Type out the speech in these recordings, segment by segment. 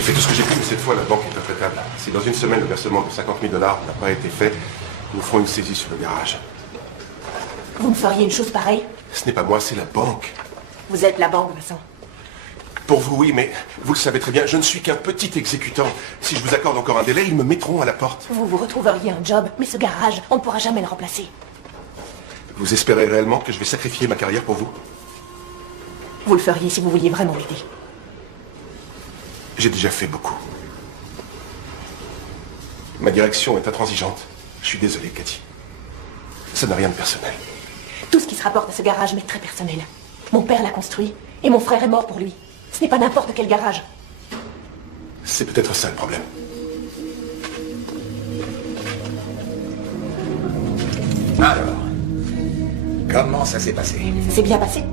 J'ai fait tout ce que j'ai pu, mais cette fois, la banque est intraitable. Si dans une semaine, le versement de 50 000 $ n'a pas été fait, nous ferons une saisie sur le garage. Vous me feriez une chose pareille? Ce n'est pas moi, c'est la banque. Vous êtes la banque, Vincent. Pour vous, oui, mais vous le savez très bien, je ne suis qu'un petit exécutant. Si je vous accorde encore un délai, ils me mettront à la porte. Vous vous retrouveriez un job, mais ce garage, on ne pourra jamais le remplacer. Vous espérez réellement que je vais sacrifier ma carrière pour vous? Vous le feriez si vous vouliez vraiment l'aider. J'ai déjà fait beaucoup. Ma direction est intransigeante. Je suis désolé, Cathy. Ça n'a rien de personnel. Tout ce qui se rapporte à ce garage m'est très personnel. Mon père l'a construit, et mon frère est mort pour lui. Ce n'est pas n'importe quel garage. C'est peut-être ça le problème. Alors, comment ça s'est passé? Ça s'est bien passé.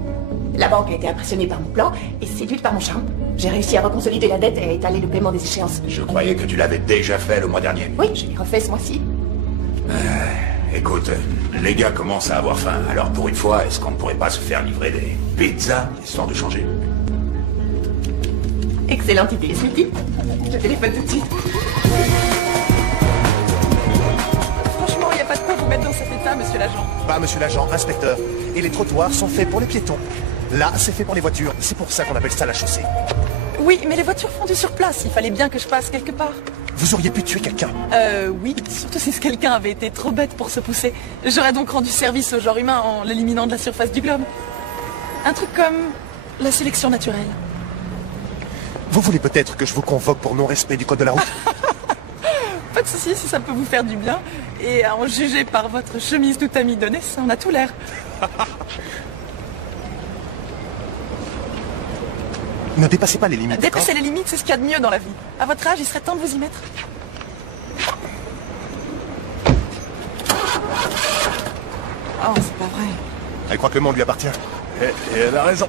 La banque a été impressionnée par mon plan et séduite par mon charme. J'ai réussi à reconsolider la dette et à étaler le paiement des échéances. Je croyais que tu l'avais déjà fait le mois dernier. Oui, je l'ai refait ce mois-ci. Écoute, les gars commencent à avoir faim. Alors pour une fois, est-ce qu'on ne pourrait pas se faire livrer des pizzas, histoire de changer? Excellente idée, Sweetie. Je téléphone tout de suite. Franchement, il n'y a pas de quoi vous mettre dans cet état, monsieur l'agent. Bah, monsieur l'agent, inspecteur. Et les trottoirs sont faits pour les piétons. Là, c'est fait pour les voitures. C'est pour ça qu'on appelle ça la chaussée. Oui, mais les voitures font du surplace. Il fallait bien que je passe quelque part. Vous auriez pu tuer quelqu'un. Oui, surtout si ce quelqu'un avait été trop bête pour se pousser. J'aurais donc rendu service au genre humain en l'éliminant de la surface du globe. Un truc comme la sélection naturelle. Vous voulez peut-être que je vous convoque pour non-respect du code de la route? Pas de souci si ça peut vous faire du bien. Et à en juger par votre chemise tout amidonnée, ça en a tout l'air. Ne dépassez pas les limites. Dépasser les limites, c'est ce qu'il y a de mieux dans la vie. À votre âge, il serait temps de vous y mettre. Oh, c'est pas vrai. Elle croit que le monde lui appartient. Et elle a raison.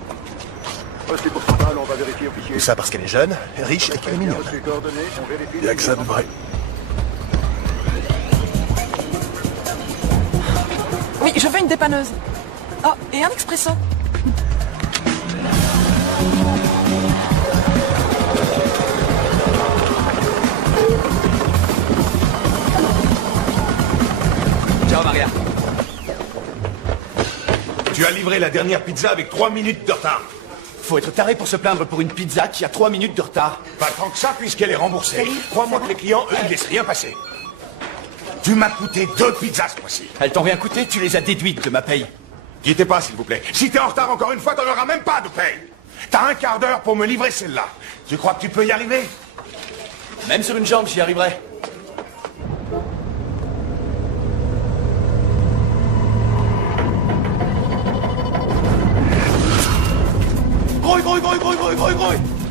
C'est pour ça, on va vérifier, officier. Tout ça parce qu'elle est jeune, riche et qu'elle est mignonne. Il n'y a que ça de vrai. Oui, je veux une dépanneuse. Oh, et un expresso. Ciao, Maria. Tu as livré la dernière pizza avec 3 minutes de retard. Faut être taré pour se plaindre pour une pizza qui a 3 minutes de retard. Pas tant que ça, puisqu'elle est remboursée. Crois-moi que les clients, eux, ils laissent rien passer. Tu m'as coûté 2 pizzas ce mois-ci. Elles t'ont rien coûté, tu les as déduites de ma paye. Quittez pas, s'il vous plaît. Si t'es en retard encore une fois, t'en auras même pas de paye. T'as un quart d'heure pour me livrer celle-là. Tu crois que tu peux y arriver? Même sur une jambe, j'y arriverai. Grouille.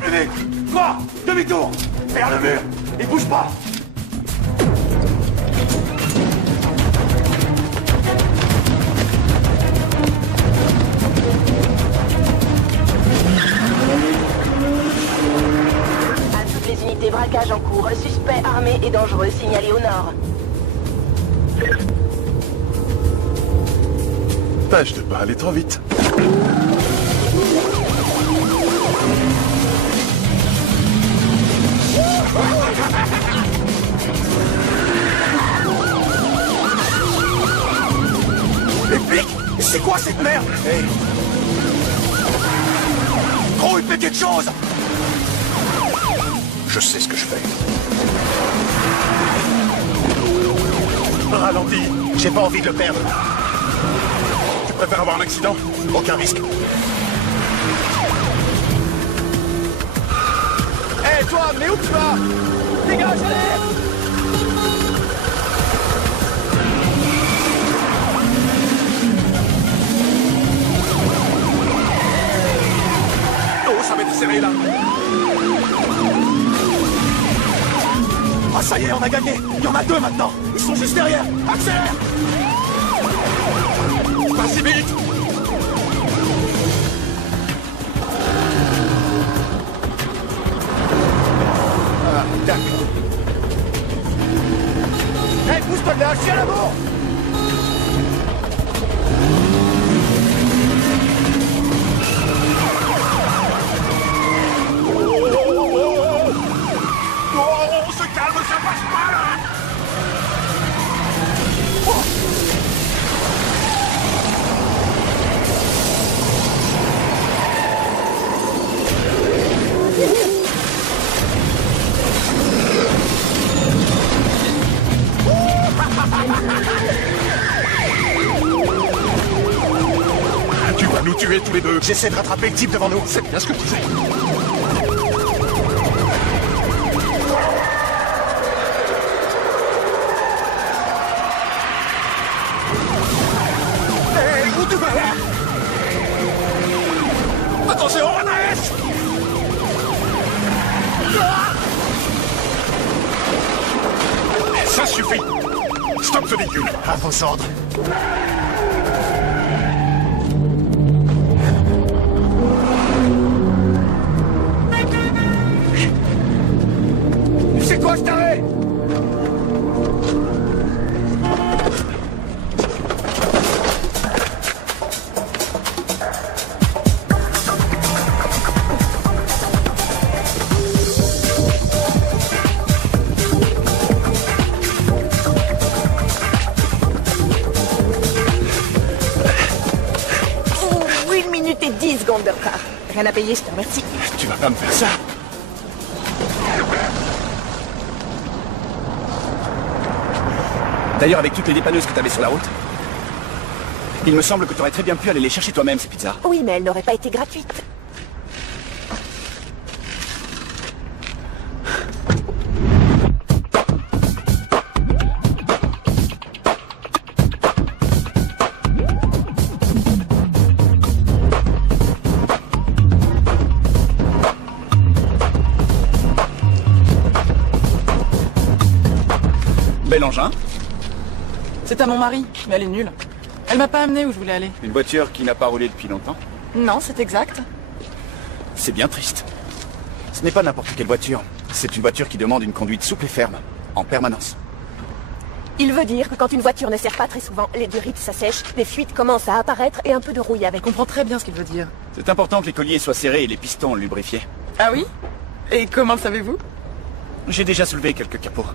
Plus vite. Quoi? Demi-tour. Vers le mur. Et bouge pas. À toutes les unités, braquage en cours. Suspect armé et dangereux signalé au nord. Tâche de pas aller trop vite. Les flics! C'est quoi cette merde? Hey. Grouille, fais quelque chose! Je sais ce que je fais. Ralentis, j'ai pas envie de le perdre. Tu préfères avoir un accident? Aucun risque. Hé, toi, mais où tu vas? Dégage, allez! Oh, ça va être serré là. Ah, ça y est, on a gagné. Il y en a 2 maintenant. Ils sont juste derrière. Accélère! Pas si vite. Ah, d'accord. Hé, pousse-toi de là, chien l'amour! les deux. J'essaie de rattraper le type devant nous. C'est bien ce que je disais. Hey, où tu vas là? Attention, Anaïs! Ça suffit! Stop ce véhicule! À vos ordres. C'est quoi ce taré? Oh, 1 minute et 10 secondes de retard. Rien à payer, je te remercie. Tu vas pas me faire ça? D'ailleurs, avec toutes les dépanneuses que t'avais sur la route, il me semble que t'aurais très bien pu aller les chercher toi-même, ces pizzas. Oui, mais elle n'aurait pas été gratuite. Bel engin. C'est à mon mari, mais elle est nulle. Elle m'a pas amené où je voulais aller. Une voiture qui n'a pas roulé depuis longtemps. Non, c'est exact. C'est bien triste. Ce n'est pas n'importe quelle voiture. C'est une voiture qui demande une conduite souple et ferme, en permanence. Il veut dire que quand une voiture ne sert pas très souvent, les durites s'assèchent, des fuites commencent à apparaître et un peu de rouille avec. Je comprends très bien ce qu'il veut dire. C'est important que les colliers soient serrés et les pistons lubrifiés. Ah oui? Et comment le savez-vous? J'ai déjà soulevé quelques capots.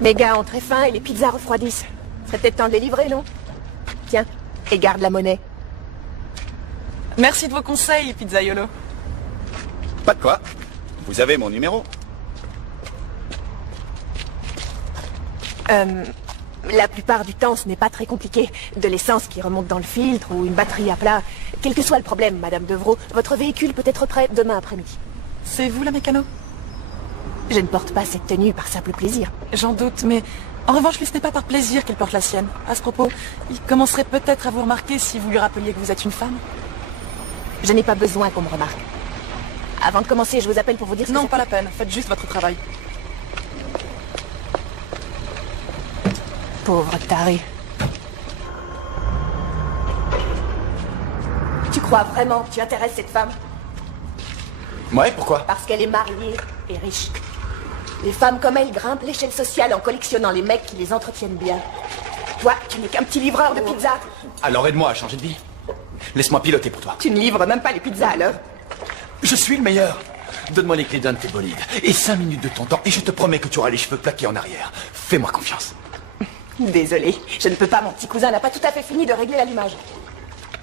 Mes gars ont très faim et les pizzas refroidissent. Serait peut-être temps de les livrer, non? Tiens, et garde la monnaie. Merci de vos conseils, pizzaiolo. Pas de quoi. Vous avez mon numéro. La plupart du temps, ce n'est pas très compliqué. De l'essence qui remonte dans le filtre ou une batterie à plat. Quel que soit le problème, Madame Devrault, votre véhicule peut être prêt demain après-midi. C'est vous la mécano? Je ne porte pas cette tenue par simple plaisir. J'en doute, mais en revanche, lui, ce n'est pas par plaisir qu'elle porte la sienne. À ce propos, il commencerait peut-être à vous remarquer si vous lui rappeliez que vous êtes une femme. Je n'ai pas besoin qu'on me remarque. Avant de commencer, je vous appelle pour vous dire ce que Non, ça pas la peine. Faites juste votre travail. Pauvre taré. Tu crois vraiment que tu intéresses cette femme? Ouais, pourquoi? Parce qu'elle est mariée et riche. Les femmes comme elle grimpent l'échelle sociale en collectionnant les mecs qui les entretiennent bien. Toi, tu n'es qu'un petit livreur de pizza. Alors aide-moi à changer de vie. Laisse-moi piloter pour toi. Tu ne livres même pas les pizzas à l'heure. Je suis le meilleur. Donne-moi les clés d'un de tes bolides et 5 minutes de ton temps et je te promets que tu auras les cheveux plaqués en arrière. Fais-moi confiance. Désolé, je ne peux pas, mon petit cousin n'a pas tout à fait fini de régler l'allumage.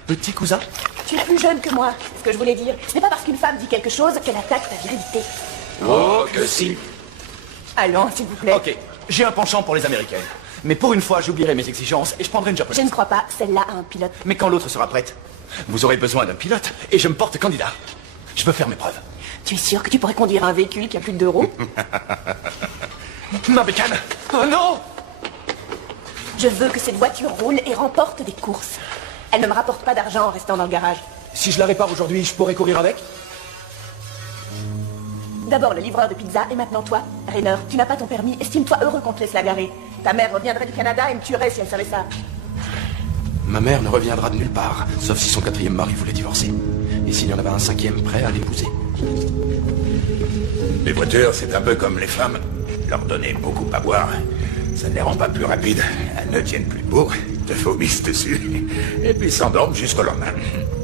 Petit cousin? Tu es plus jeune que moi, c'est ce que je voulais dire. Ce n'est pas parce qu'une femme dit quelque chose qu'elle attaque ta virilité. Oh, que si. Allons, s'il vous plaît. Ok, j'ai un penchant pour les américaines. Mais pour une fois, j'oublierai mes exigences et je prendrai une Je japonaise. ne crois pas, celle-là a un pilote. Mais quand l'autre sera prête, vous aurez besoin d'un pilote et je me porte candidat. Je veux faire mes preuves. Tu es sûr que tu pourrais conduire un véhicule qui a plus de 2 roues? Ma bécane! Oh non! Je veux que cette voiture roule et remporte des courses. Elle ne me rapporte pas d'argent en restant dans le garage. Si je la répare aujourd'hui, je pourrais courir avec? D'abord le livreur de pizza et maintenant toi. Rainer, tu n'as pas ton permis, estime-toi heureux qu'on te laisse la garer. Ta mère reviendrait du Canada et me tuerait si elle savait ça. Ma mère ne reviendra de nulle part, sauf si son 4e mari voulait divorcer. Et s'il y en avait un 5e prêt à l'épouser. Les voitures, c'est un peu comme les femmes. Leur donner beaucoup à boire, ça ne les rend pas plus rapides. Elles ne tiennent plus debout, te vomissent dessus, et puis s'endorment jusqu'au lendemain.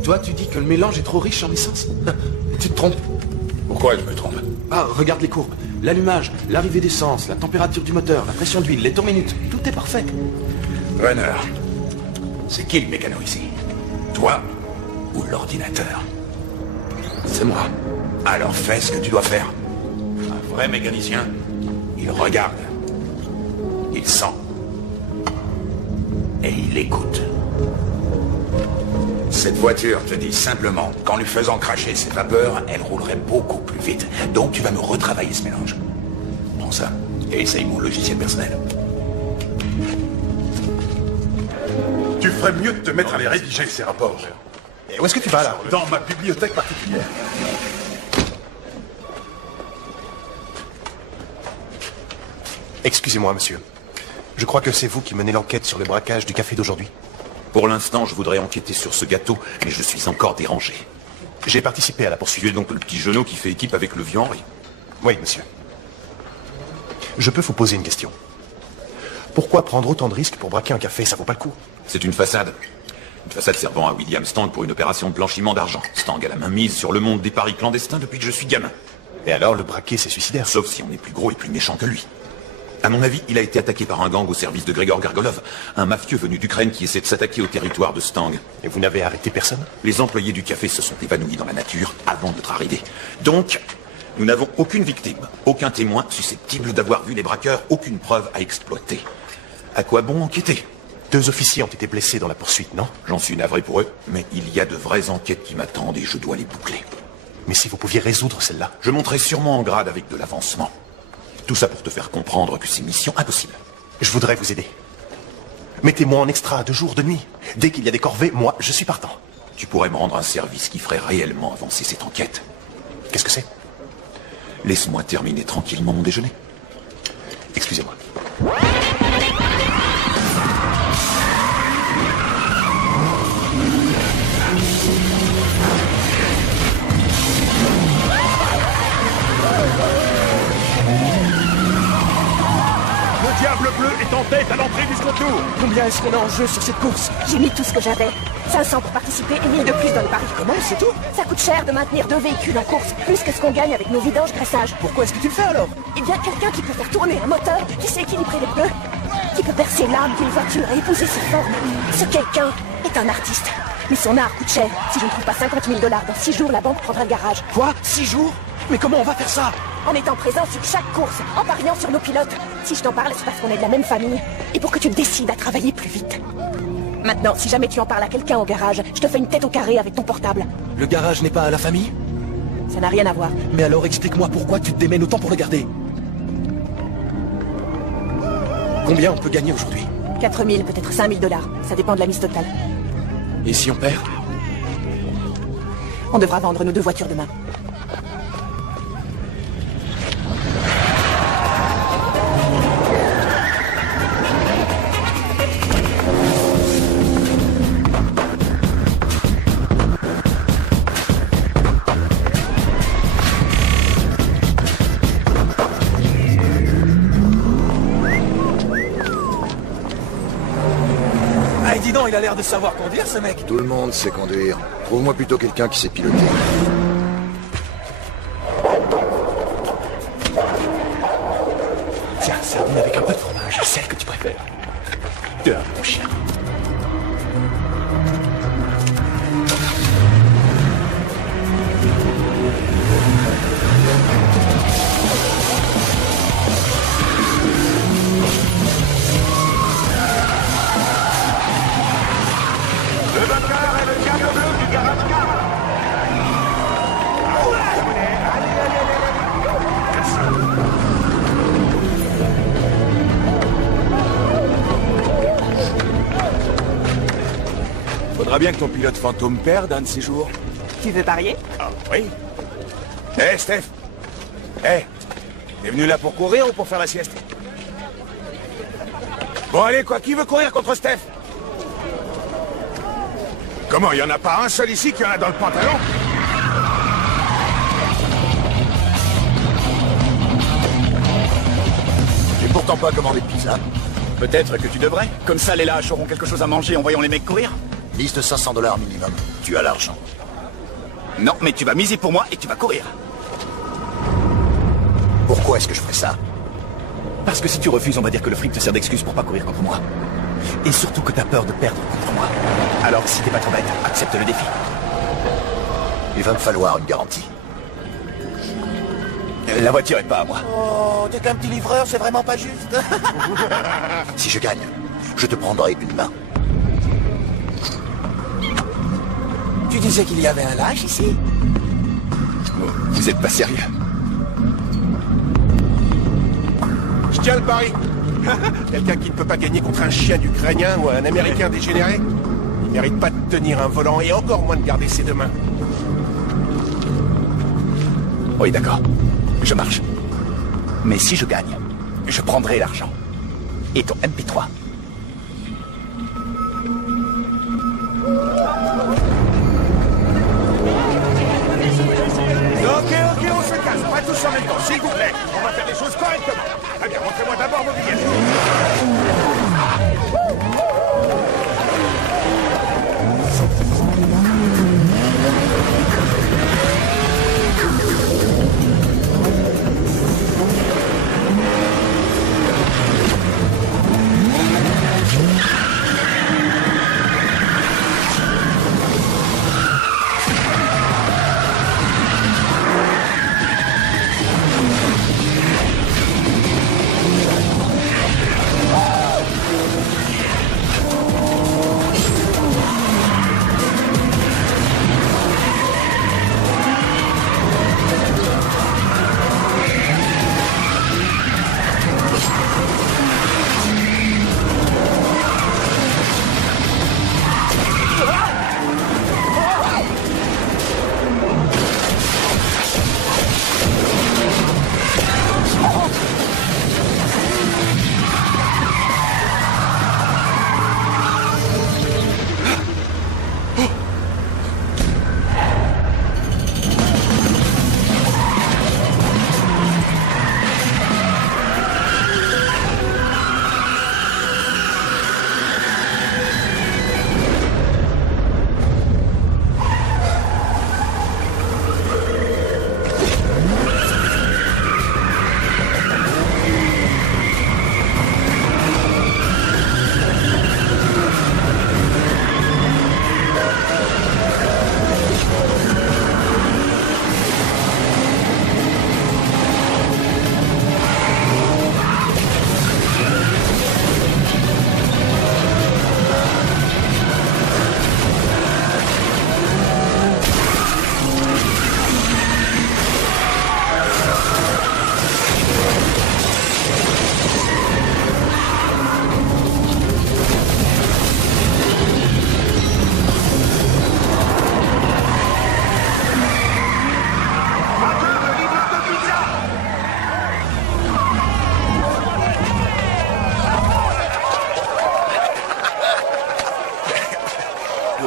Toi, tu dis que le mélange est trop riche en essence? Tu te trompes. Pourquoi je me trompe? Ah, regarde les courbes. L'allumage, l'arrivée d'essence, la température du moteur, la pression d'huile, les tours minutes. Tout est parfait. Rainer, c'est qui le mécano ici? Toi ou l'ordinateur? C'est moi. Alors fais ce que tu dois faire. Un vrai mécanicien, il regarde, il sent et il écoute. Cette voiture te dit simplement qu'en lui faisant cracher ses vapeurs, elle roulerait beaucoup plus vite. Donc tu vas me retravailler ce mélange. Prends ça et essaye mon logiciel personnel. Tu ferais mieux de te mettre à les rédiger, ces rapports. Et où est-ce que tu vas, là? Dans ma bibliothèque particulière. Excusez-moi, monsieur. Je crois que c'est vous qui menez l'enquête sur le braquage du café d'aujourd'hui. Pour l'instant, je voudrais enquêter sur ce gâteau, mais je suis encore dérangé. J'ai participé à la poursuite. Tu es donc le petit genou qui fait équipe avec le vieux Henri. Oui, monsieur. Je peux vous poser une question. Pourquoi prendre autant de risques pour braquer un café? Ça vaut pas le coup. C'est une façade. Une façade servant à William Stang pour une opération de blanchiment d'argent. Stang a la main mise sur le monde des paris clandestins depuis que je suis gamin. Et alors, le braquer, c'est suicidaire? Sauf si on est plus gros et plus méchant que lui. À mon avis, il a été attaqué par un gang au service de Grégor Gargolov, un mafieux venu d'Ukraine qui essaie de s'attaquer au territoire de Stang. Et vous n'avez arrêté personne? Les employés du café se sont évanouis dans la nature avant notre arrivée. Donc, nous n'avons aucune victime, aucun témoin susceptible d'avoir vu les braqueurs, aucune preuve à exploiter. À quoi bon enquêter? 2 officiers ont été blessés dans la poursuite, non? J'en suis navré pour eux, mais il y a de vraies enquêtes qui m'attendent et je dois les boucler. Mais si vous pouviez résoudre celle-là? Je monterai sûrement en grade avec de l'avancement. Tout ça pour te faire comprendre que c'est mission impossible. Je voudrais vous aider. Mettez-moi en extra de jour, de nuit. Dès qu'il y a des corvées, moi, je suis partant. Tu pourrais me rendre un service qui ferait réellement avancer cette enquête. Qu'est-ce que c'est? Laisse-moi terminer tranquillement mon déjeuner. Excusez-moi. Le diable bleu est en tête à l'entrée du contour. Combien est-ce qu'on a en jeu sur cette course? J'ai mis tout ce que j'avais. 500 pour participer et 1000 de plus dans le pari. Comment? C'est tout? Ça coûte cher de maintenir 2 véhicules en course, plus que ce qu'on gagne avec nos vidanges graissage. Pourquoi est-ce que tu le fais alors? Eh bien, quelqu'un qui peut faire tourner un moteur, qui sait équilibrer les pneus, qui peut percer l'âme d'une voiture et épouser ses formes. Ce quelqu'un est un artiste. Mais son art coûte cher. Si je ne trouve pas 50 000 $ dans 6 jours, la banque prendra le garage. Quoi? 6 jours? Mais comment on va faire ça? En étant présent sur chaque course, en pariant sur nos pilotes. Si je t'en parle, c'est parce qu'on est de la même famille. Et pour que tu te décides à travailler plus vite. Maintenant, si jamais tu en parles à quelqu'un au garage, je te fais une tête au carré avec ton portable. Le garage n'est pas à la famille? Ça n'a rien à voir. Mais alors explique-moi pourquoi tu te démènes autant pour le garder. Combien on peut gagner aujourd'hui? 4 000, peut-être 5 000 $. Ça dépend de la mise totale. Et si on perd? On devra vendre nos 2 voitures demain. Dis donc, il a l'air de savoir conduire, ce mec. Tout le monde sait conduire. Trouve-moi plutôt quelqu'un qui sait piloter. Tiens, sardine avec un peu de fromage, celle que tu préfères. De un bon chien. Faudra bien que ton pilote fantôme perde un de ces jours. Tu veux parier? Ah oui. Hé, Steph. Hé, t'es venu là pour courir ou pour faire la sieste? Bon, allez, quoi, qui veut courir contre Steph? Comment, il y en a pas un seul ici qui en a dans le pantalon? J'ai pourtant pas commandé de pizza. Peut-être que tu devrais. Comme ça, les lâches auront quelque chose à manger en voyant les mecs courir. Liste $500 minimum. Tu as l'argent. Non, mais tu vas miser pour moi et tu vas courir. Pourquoi est-ce que je ferais ça? Parce que si tu refuses, on va dire que le fric te sert d'excuse pour pas courir contre moi. Et surtout que t'as peur de perdre contre moi. Alors, si t'es pas trop bête, accepte le défi. Il va me falloir une garantie. La voiture est pas à moi. Oh, t'es qu'un petit livreur, c'est vraiment pas juste. Si je gagne, je te prendrai une main. Tu disais qu'il y avait un lâche ici? Vous êtes pas sérieux? Je tiens le pari. Quelqu'un qui ne peut pas gagner contre un chien ukrainien ou un Américain dégénéré, il mérite pas de tenir un volant et encore moins de garder ses deux mains. Oui, d'accord. Je marche. Mais si je gagne, je prendrai l'argent. Et ton MP3. Ok, on se casse, pas tous en même temps, s'il vous plaît. On va faire les choses correctement. Très bien, montrez-moi d'abord vos billets.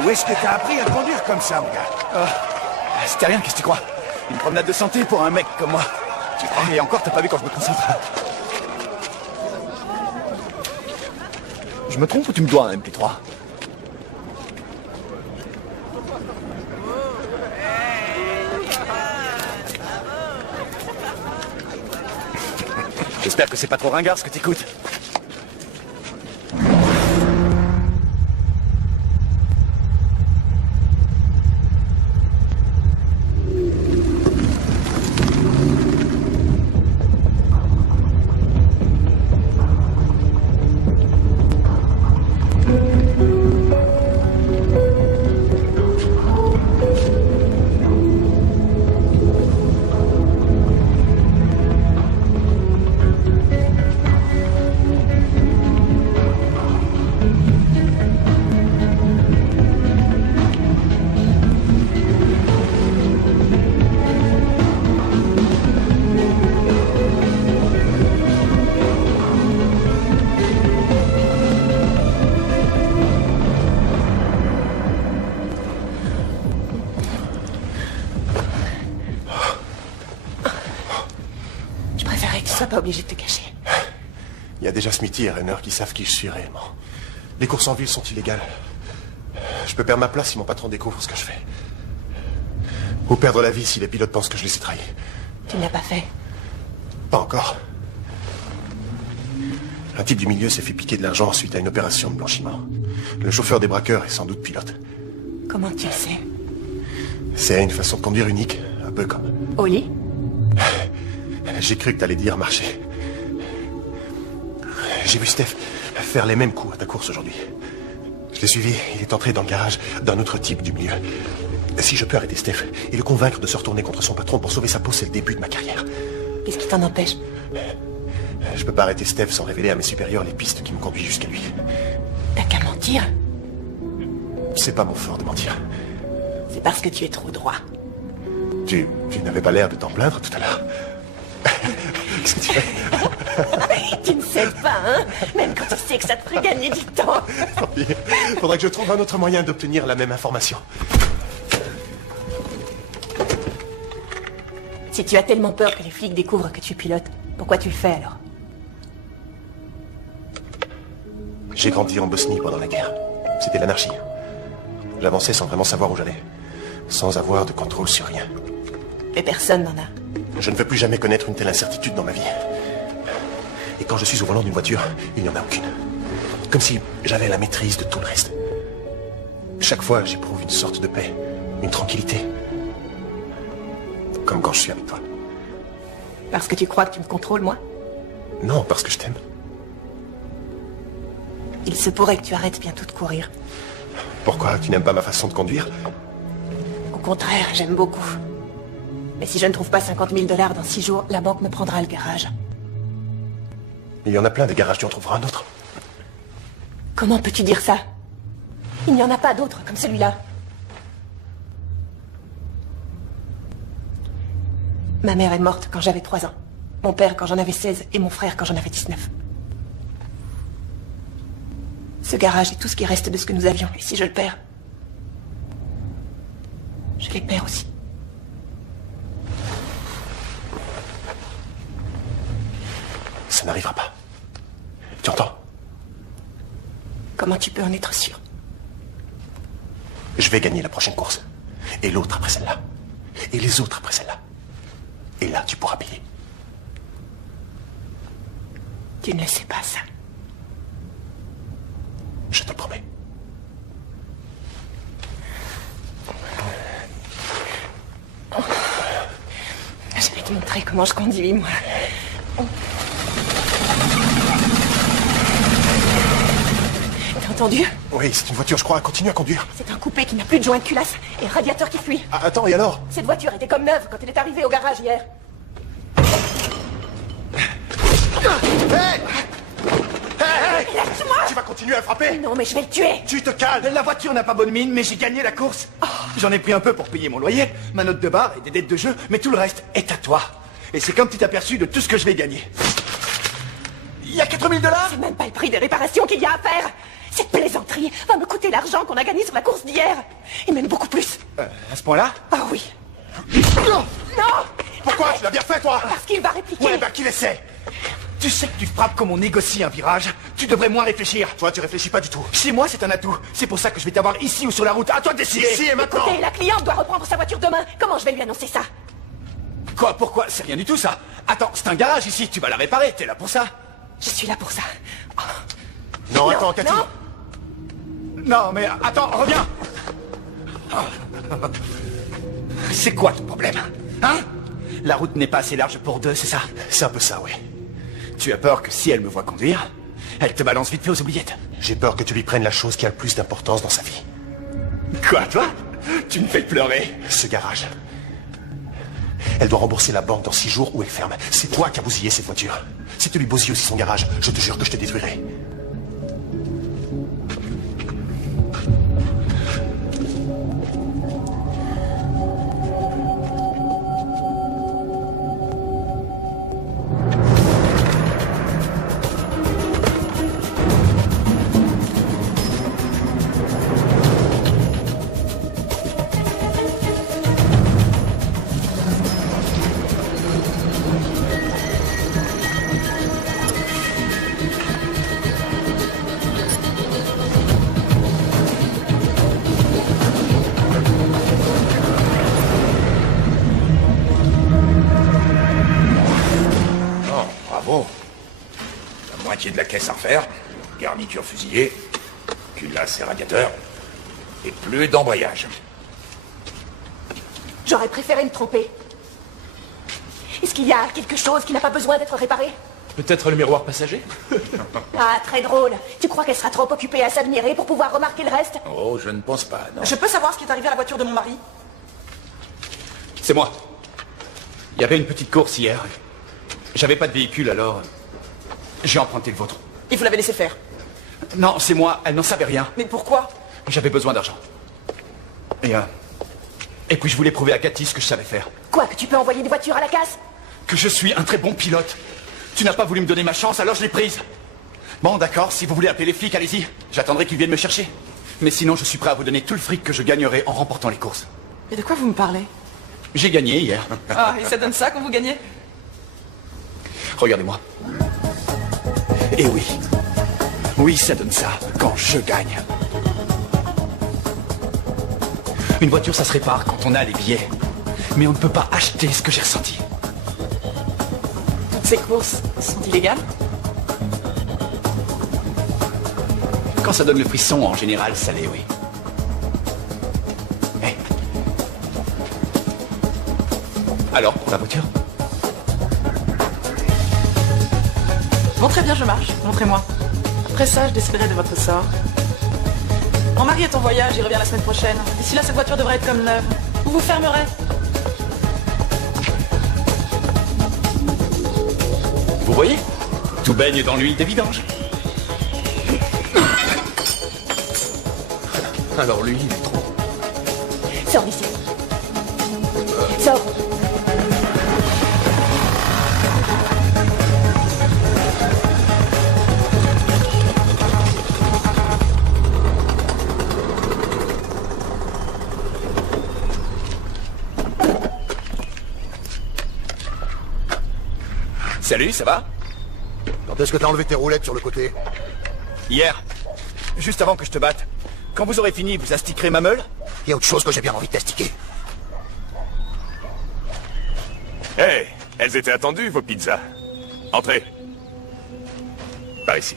Où est-ce que t'as appris à conduire comme ça, mon gars? C'était rien, qu'est-ce que tu crois? Une promenade de santé pour un mec comme moi. Et encore, t'as pas vu quand je me concentre. Je me trompe ou tu me dois un MP3? J'espère que c'est pas trop ringard ce que t'écoutes. Pas obligé de te cacher. Il y a déjà Smithy et Renner qui savent qui je suis réellement. Les courses en ville sont illégales. Je peux perdre ma place si mon patron découvre ce que je fais. Ou perdre la vie si les pilotes pensent que je les ai trahis. Tu ne l'as pas fait. Pas encore. Un type du milieu s'est fait piquer de l'argent suite à une opération de blanchiment. Le chauffeur des braqueurs est sans doute pilote. Comment tu le sais? C'est une façon de conduire unique, un peu comme... Oli? J'ai cru que t'allais dire marcher. J'ai vu Steph faire les mêmes coups à ta course aujourd'hui. Je l'ai suivi. Il est entré dans le garage d'un autre type du milieu. Si je peux arrêter Steph et le convaincre de se retourner contre son patron pour sauver sa peau, c'est le début de ma carrière. Qu'est-ce qui t'en empêche? Je peux pas arrêter Steph sans révéler à mes supérieurs les pistes qui me conduisent jusqu'à lui. T'as qu'à mentir. C'est pas mon fort de mentir. C'est parce que tu es trop droit. Tu n'avais pas l'air de t'en plaindre tout à l'heure. Qu'est-ce que tu fais? Tu ne cèdes pas, hein? Même quand tu sais que ça te ferait gagner du temps. Tant pis. Faudrait que je trouve un autre moyen d'obtenir la même information. Si tu as tellement peur que les flics découvrent que tu pilotes, pourquoi tu le fais alors? J'ai grandi en Bosnie pendant la guerre. C'était l'anarchie. J'avançais sans vraiment savoir où j'allais. Sans avoir de contrôle sur rien. Mais personne n'en a. Je ne veux plus jamais connaître une telle incertitude dans ma vie. Et quand je suis au volant d'une voiture, il n'y en a aucune. Comme si j'avais la maîtrise de tout le reste. Chaque fois, j'éprouve une sorte de paix, une tranquillité. Comme quand je suis avec toi. Parce que tu crois que tu me contrôles, moi? Non, parce que je t'aime. Il se pourrait que tu arrêtes bientôt de courir. Pourquoi? Tu n'aimes pas ma façon de conduire? Au contraire, j'aime beaucoup. Mais si je ne trouve pas 50 000 $ dans 6 jours, la banque me prendra le garage. Il y en a plein des garages, tu en trouveras un autre. Comment peux-tu dire ça? Il n'y en a pas d'autres comme celui-là. Ma mère est morte quand j'avais 3 ans. Mon père quand j'en avais 16 et mon frère quand j'en avais 19. Ce garage est tout ce qui reste de ce que nous avions. Et si je le perds, je les perds aussi. Ça n'arrivera pas. Tu entends? Comment tu peux en être sûr? Je vais gagner la prochaine course. Et l'autre après celle-là. Et les autres après celle-là. Et là, tu pourras payer. Tu ne le sais pas, ça. Je te le promets. Je vais te montrer comment je conduis, moi. T'as entendu? Oui, c'est une voiture, je crois. Continue à conduire. C'est un coupé qui n'a plus de joint de culasse et un radiateur qui fuit. Ah, attends, et alors? Cette voiture était comme neuve quand elle est arrivée au garage hier. Hey! Lâche-moi! Tu vas continuer à frapper? Non, mais je vais le tuer! Tu te calmes! La voiture n'a pas bonne mine, mais j'ai gagné la course. J'en ai pris un peu pour payer mon loyer, ma note de bar et des dettes de jeu, mais tout le reste est à toi. Et c'est comme petit aperçu de tout ce que je vais gagner. Il y a 4 000 $? C'est même pas le prix des réparations qu'il y a à faire! Cette plaisanterie va me coûter l'argent qu'on a gagné sur la course d'hier! Et même beaucoup plus! À ce point-là? Ah oui! Non! Non! Pourquoi? Tu l'as bien fait, toi! Parce qu'il va répliquer! Ouais, bah qu'il essaie! Tu sais que tu frappes comme on négocie un virage. Tu devrais moins réfléchir. Toi, tu réfléchis pas du tout. Chez moi, c'est un atout. C'est pour ça que je vais t'avoir ici ou sur la route. À toi de décider. Ici et maintenant! Écoutez, la cliente doit reprendre sa voiture demain! Comment je vais lui annoncer ça? Quoi? Pourquoi? C'est rien du tout, ça. Attends, c'est un garage ici. Tu vas la réparer. T'es là pour ça. Je suis là pour ça. Oh. Non, attends, Cathy. Non. Non, mais attends, reviens. C'est quoi ton problème? Hein? La route n'est pas assez large pour deux, c'est ça? C'est un peu ça, oui. Tu as peur que si elle me voit conduire, elle te balance vite fait aux oubliettes? J'ai peur que tu lui prennes la chose qui a le plus d'importance dans sa vie. Quoi, toi? Tu me fais pleurer. Ce garage. Elle doit rembourser la banque dans 6 jours ou elle ferme. C'est toi qui as bousillé cette voiture. Si tu lui bousilles aussi son garage, je te jure que je te détruirai. De la caisse à refaire, garniture fusillée, culasse et radiateur, et plus d'embrayage. J'aurais préféré me tromper. Est-ce qu'il y a quelque chose qui n'a pas besoin d'être réparé? Peut-être le miroir passager? Ah, très drôle. Tu crois qu'elle sera trop occupée à s'admirer pour pouvoir remarquer le reste? Oh, je ne pense pas, non. Je peux savoir ce qui est arrivé à la voiture de mon mari? C'est moi. Il y avait une petite course hier. J'avais pas de véhicule, alors... j'ai emprunté le vôtre. Et vous l'avez laissé faire? Non, c'est moi. Elle n'en savait rien. Mais pourquoi? J'avais besoin d'argent. Et puis je voulais prouver à Cathy ce que je savais faire. Quoi, que tu peux envoyer des voitures à la casse? Que je suis un très bon pilote. Tu n'as pas voulu me donner ma chance, alors je l'ai prise. Bon, d'accord, si vous voulez appeler les flics, allez-y. J'attendrai qu'ils viennent me chercher. Mais sinon, je suis prêt à vous donner tout le fric que je gagnerai en remportant les courses. Et de quoi vous me parlez? J'ai gagné hier. Ah, et ça donne ça quand vous gagnez? Regardez-moi. Et oui. Oui, ça donne ça quand je gagne. Une voiture, ça se répare quand on a les billets. Mais on ne peut pas acheter ce que j'ai ressenti. Toutes ces courses sont illégales? Quand ça donne le frisson, en général, ça l'est, oui. Hey. Alors, pour la voiture? Bon, très bien, je marche. Montrez-moi. Après ça, je déciderai de votre sort. Mon mari est en voyage, il revient la semaine prochaine. D'ici là, cette voiture devrait être comme neuve. Vous vous fermerez. Vous voyez? Tout baigne dans l'huile des vidanges. Alors lui, il est trop... Sors d'ici. Sors. Salut, ça va? Quand est-ce que t'as enlevé tes roulettes sur le côté? Hier. Juste avant que je te batte. Quand vous aurez fini, vous astiquerez ma meule? Il y a autre chose que j'ai bien envie de t'astiquer. Hé, elles étaient attendues, vos pizzas. Entrez. Par ici.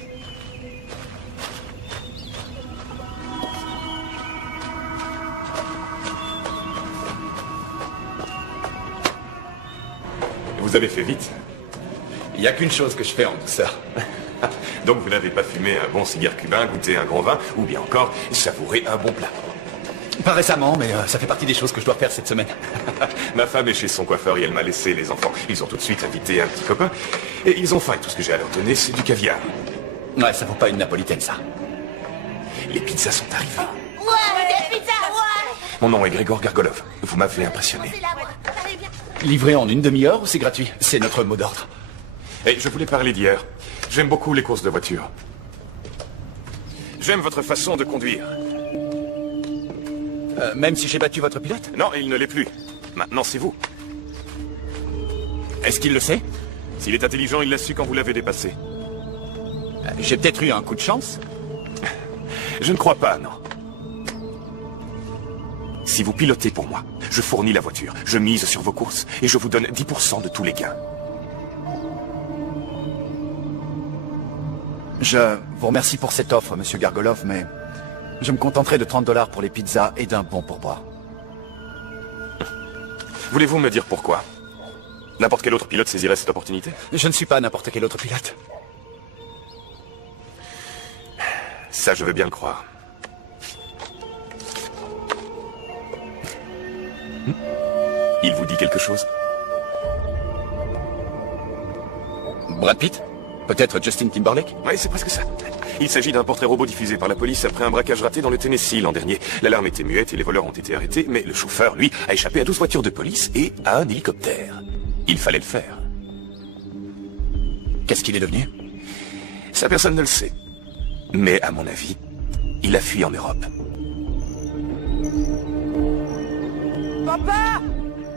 Vous avez fait vite. Il n'y a qu'une chose que je fais en douceur. Donc vous n'avez pas fumé un bon cigare cubain, goûté un grand vin, ou bien encore savouré un bon plat. Pas récemment, mais ça fait partie des choses que je dois faire cette semaine. Ma femme est chez son coiffeur et elle m'a laissé les enfants. Ils ont tout de suite invité un petit copain. Et ils ont faim et tout ce que j'ai à leur donner, c'est du caviar. Ouais, ça vaut pas une napolitaine, ça. Les pizzas sont arrivées. Ouais, des pizzas, ouais. Mon nom est Grégor Gargolov. Vous m'avez impressionné. Livré en une demi-heure ou c'est gratuit? C'est notre mot d'ordre. Et je voulais parler d'hier. J'aime beaucoup les courses de voitures. J'aime votre façon de conduire. Même si j'ai battu votre pilote? Non, il ne l'est plus. Maintenant, c'est vous. Est-ce qu'il le sait? S'il est intelligent, il l'a su quand vous l'avez dépassé. J'ai peut-être eu un coup de chance. Je ne crois pas, non. Si vous pilotez pour moi, je fournis la voiture, je mise sur vos courses et je vous donne 10% de tous les gains. Je vous remercie pour cette offre, monsieur Gargolov, mais je me contenterai de 30 $ pour les pizzas et d'un bon pourboire. Voulez-vous me dire pourquoi? N'importe quel autre pilote saisirait cette opportunité? Je ne suis pas n'importe quel autre pilote. Ça, je veux bien le croire. Il vous dit quelque chose? Brad Pitt? Peut-être Justin Timberlake? Oui, c'est presque ça. Il s'agit d'un portrait robot diffusé par la police après un braquage raté dans le Tennessee l'an dernier. L'alarme était muette et les voleurs ont été arrêtés, mais le chauffeur, lui, a échappé à 12 voitures de police et à un hélicoptère. Il fallait le faire. Qu'est-ce qu'il est devenu? Ça, personne ne le sait. Mais à mon avis, il a fui en Europe. Papa!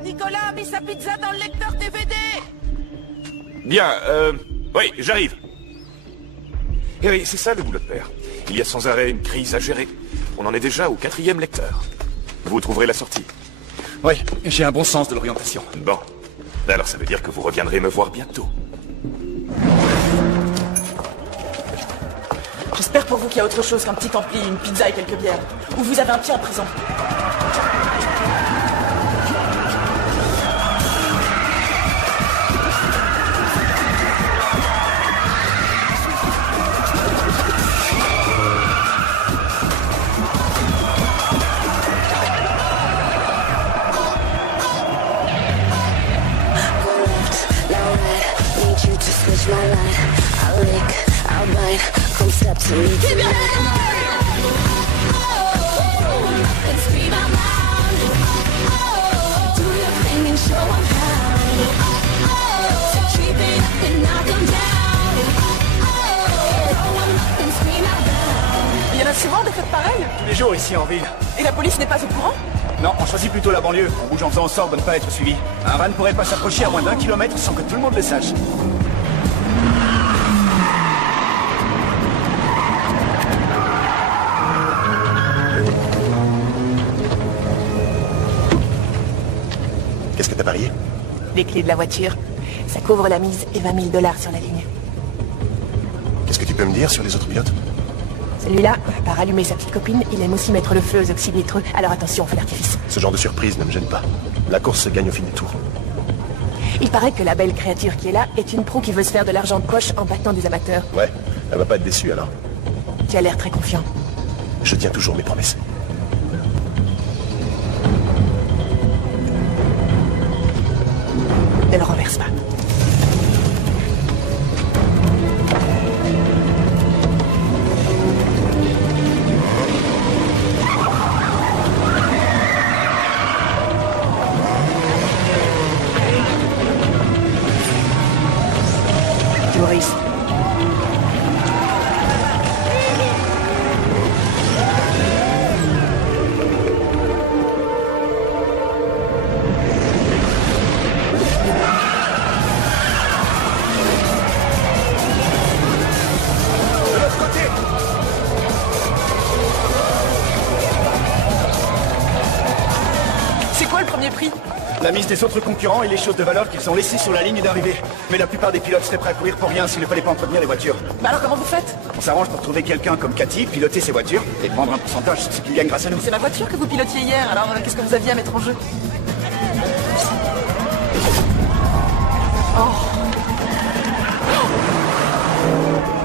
Nicolas a mis sa pizza dans le lecteur DVD! Bien, oui, j'arrive. Et oui, c'est ça le boulot de père. Il y a sans arrêt une crise à gérer. On en est déjà au 4e lecteur. Vous trouverez la sortie. Oui, j'ai un bon sens de l'orientation. Bon. Alors ça veut dire que vous reviendrez me voir bientôt. J'espère pour vous qu'il y a autre chose qu'un petit ampli, une pizza et quelques bières. Ou vous avez un pied en prison. right. Come step to me. Keep your head up. And scream out loud. Do your thing and show 'em how. So keep it up and knock 'em down. Throw 'em up and scream out loud. Il y en a souvent des fêtes pareilles? Tous les jours ici en ville. Et la police n'est pas au courant? Non, on choisit plutôt la banlieue. On bouge en faisant en sorte de ne pas être suivi. Un van ne pourrait pas s'approcher à moins d'1 kilomètre sans que tout le monde le sache. Qu'est-ce que t'as parié? Les clés de la voiture. Ça couvre la mise et 20 000 $ sur la ligne. Qu'est-ce que tu peux me dire sur les autres pilotes? Celui-là, à part allumer sa petite copine, il aime aussi mettre le feu aux oxynitreux. Alors attention, feu d'artifice. Ce genre de surprise ne me gêne pas. La course se gagne au fil des tours. Il paraît que la belle créature qui est là est une pro qui veut se faire de l'argent de poche en battant des amateurs. Ouais, elle va pas être déçue alors. Tu as l'air très confiant. Je tiens toujours mes promesses. Ne le renverse pas. Maurice. C'est quoi le premier prix? La mise des autres concurrents et les choses de valeur qu'ils ont laissées sur la ligne d'arrivée. Mais la plupart des pilotes seraient prêts à courir pour rien s'il ne fallait pas entretenir les voitures. Bah alors comment vous faites? On s'arrange pour trouver quelqu'un comme Cathy, piloter ses voitures et prendre un pourcentage sur ce qu'il gagne grâce à nous. C'est la voiture que vous pilotiez hier, alors qu'est-ce que vous aviez à mettre en jeu?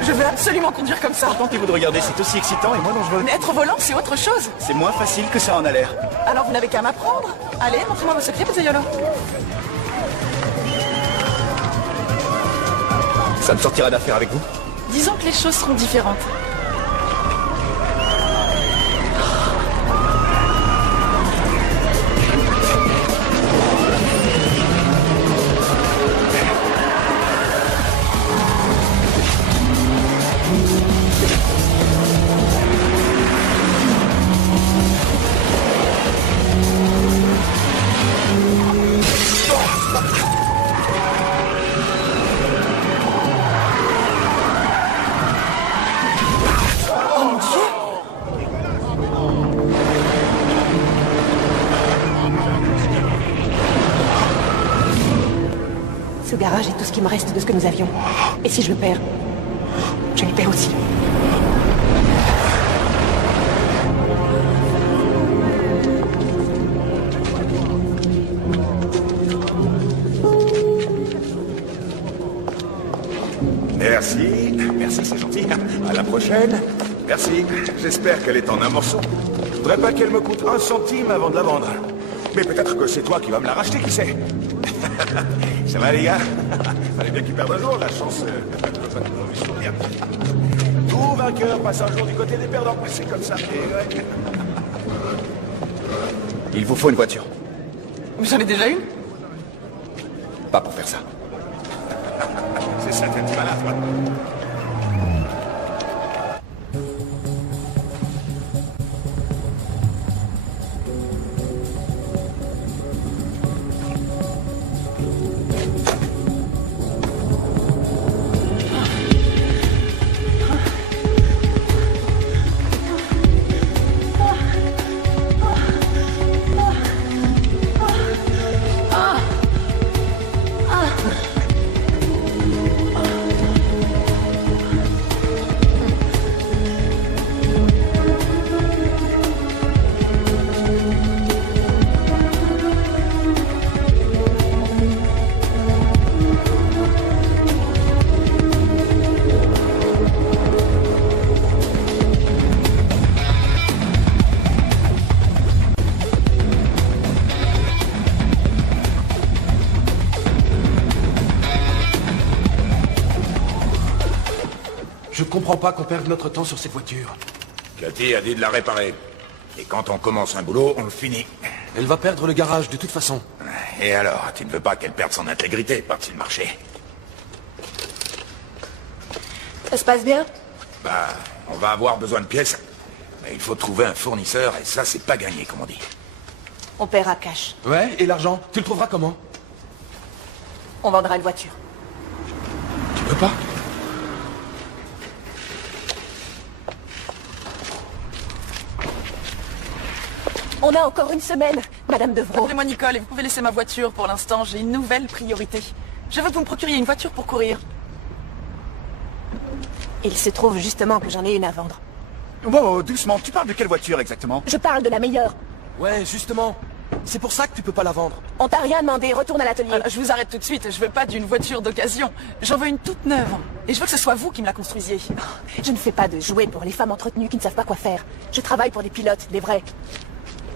Je veux absolument conduire comme ça. Contentez-vous de regarder, c'est aussi excitant et moins dangereux. Mais être au volant, c'est autre chose. C'est moins facile que ça en a l'air. Alors vous n'avez qu'à m'apprendre. Allez, montrez-moi vos secrets, Pozzaiolo. Ça me sortira d'affaire avec vous? Disons que les choses seront différentes. Ce garage est tout ce qui me reste de ce que nous avions. Et si je le perds, je les perds aussi. Merci, merci, c'est gentil. À la prochaine. Merci. J'espère qu'elle est en un morceau. Je voudrais pas qu'elle me coûte 1 centime avant de la vendre. Mais peut-être que c'est toi qui vas me la racheter, qui sait. Ça va, les gars? Fallait bien qu'ils perdent un jour, la chance ne peut pas toujours lui sourire. Tout vainqueur passe un jour du côté des perdants. C'est comme ça. Et ouais. Il vous faut une voiture. J'en ai déjà une. Pas pour faire ça. C'est ça, t'es un petit malin, toi. Je comprends pas qu'on perde notre temps sur cette voiture. Cathy a dit de la réparer. Et quand on commence un boulot, on le finit. Elle va perdre le garage de toute façon. Et alors, tu ne veux pas qu'elle perde son intégrité par-dessus le marché? Ça se passe bien? Bah, on va avoir besoin de pièces. Mais il faut trouver un fournisseur, et ça, c'est pas gagné, comme on dit. On paiera cash. Ouais, et l'argent, tu le trouveras comment? On vendra une voiture. Tu peux pas? On a encore une semaine, Madame Devro. Appelez-moi Nicole et vous pouvez laisser ma voiture pour l'instant. J'ai une nouvelle priorité. Je veux que vous me procuriez une voiture pour courir. Il se trouve justement que j'en ai une à vendre. Wow, doucement, tu parles de quelle voiture exactement? Je parle de la meilleure. Ouais, justement. C'est pour ça que tu peux pas la vendre. On t'a rien demandé, retourne à l'atelier. Je vous arrête tout de suite, je veux pas d'une voiture d'occasion. J'en veux une toute neuve. Et je veux que ce soit vous qui me la construisiez. Je ne fais pas de jouets pour les femmes entretenues qui ne savent pas quoi faire. Je travaille pour des pilotes, des vrais.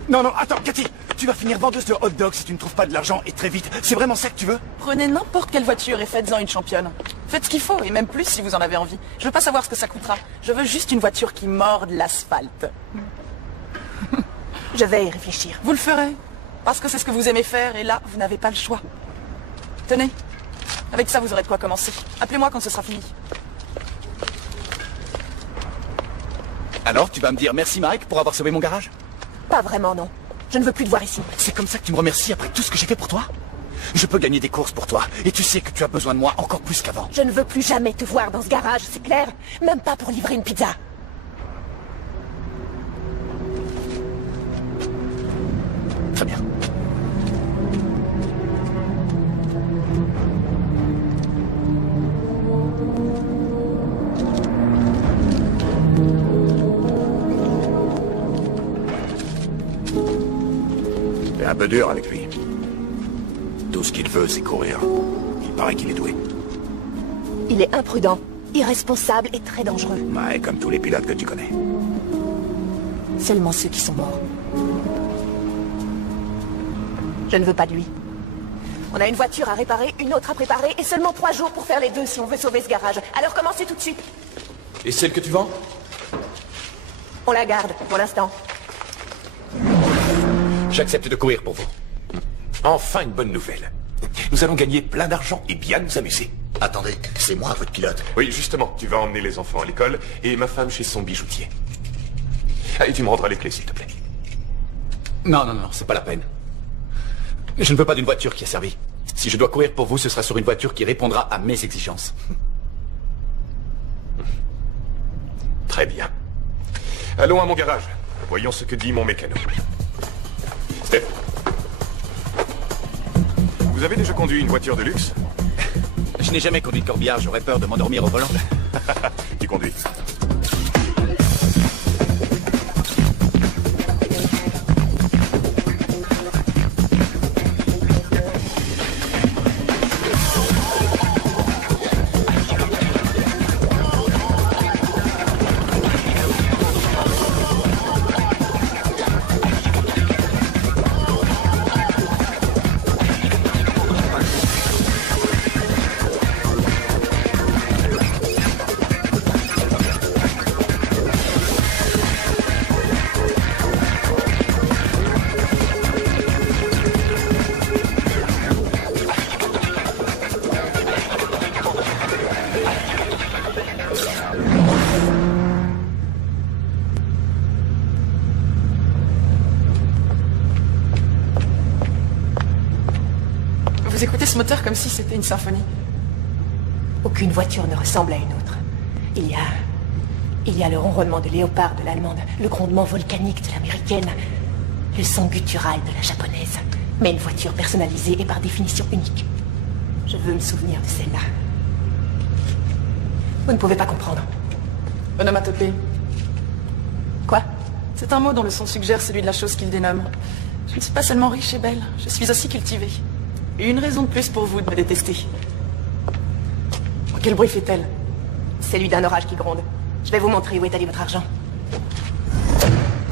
Non, non, attends, Cathy, tu vas finir vendeuse de hot dogs si tu ne trouves pas de l'argent, et très vite. C'est vraiment ça que tu veux? Prenez n'importe quelle voiture et faites-en une championne. Faites ce qu'il faut, et même plus si vous en avez envie. Je veux pas savoir ce que ça coûtera. Je veux juste une voiture qui morde l'asphalte. Je vais y réfléchir. Vous le ferez. Parce que c'est ce que vous aimez faire, et là, vous n'avez pas le choix. Tenez. Avec ça, vous aurez de quoi commencer. Appelez-moi quand ce sera fini. Alors, tu vas me dire merci Mike pour avoir sauvé mon garage? Pas vraiment, non. Je ne veux plus te voir ici. C'est comme ça que tu me remercies après tout ce que j'ai fait pour toi? Je peux gagner des courses pour toi, et tu sais que tu as besoin de moi encore plus qu'avant. Je ne veux plus jamais te voir dans ce garage, c'est clair? Même pas pour livrer une pizza. Très bien. C'est un peu dur avec lui. Tout ce qu'il veut, c'est courir. Il paraît qu'il est doué. Il est imprudent, irresponsable et très dangereux. Ouais, comme tous les pilotes que tu connais. Seulement ceux qui sont morts. Je ne veux pas de lui. On a une voiture à réparer, une autre à préparer, et seulement 3 jours pour faire les deux si on veut sauver ce garage. Alors commencez tout de suite. Et celle que tu vends? On la garde, pour l'instant. J'accepte de courir pour vous. Enfin une bonne nouvelle. Nous allons gagner plein d'argent et bien nous amuser. Attendez, c'est moi votre pilote. Oui, justement, tu vas emmener les enfants à l'école et ma femme chez son bijoutier. Et tu me rendras les clés, s'il te plaît. Non, non, non, c'est pas la peine. Je ne veux pas d'une voiture qui a servi. Si je dois courir pour vous, ce sera sur une voiture qui répondra à mes exigences. Très bien. Allons à mon garage. Voyons ce que dit mon mécano. Steph. Vous avez déjà conduit une voiture de luxe? Je n'ai jamais conduit de corbillard, j'aurais peur de m'endormir au volant. Tu conduis. Vous écoutez ce moteur comme si c'était une symphonie. Aucune voiture ne ressemble à une autre. Il y a le ronronnement de léopard de l'allemande, le grondement volcanique de l'américaine, le son guttural de la japonaise. Mais une voiture personnalisée est par définition unique. Je veux me souvenir de celle-là. Vous ne pouvez pas comprendre. Onomatopée. Quoi? C'est un mot dont le son suggère celui de la chose qu'il dénomme. Je ne suis pas seulement riche et belle, je suis aussi cultivée. Et une raison de plus pour vous de me détester. Quel bruit fait-elle? Celui d'un orage qui gronde. Je vais vous montrer où est allé votre argent.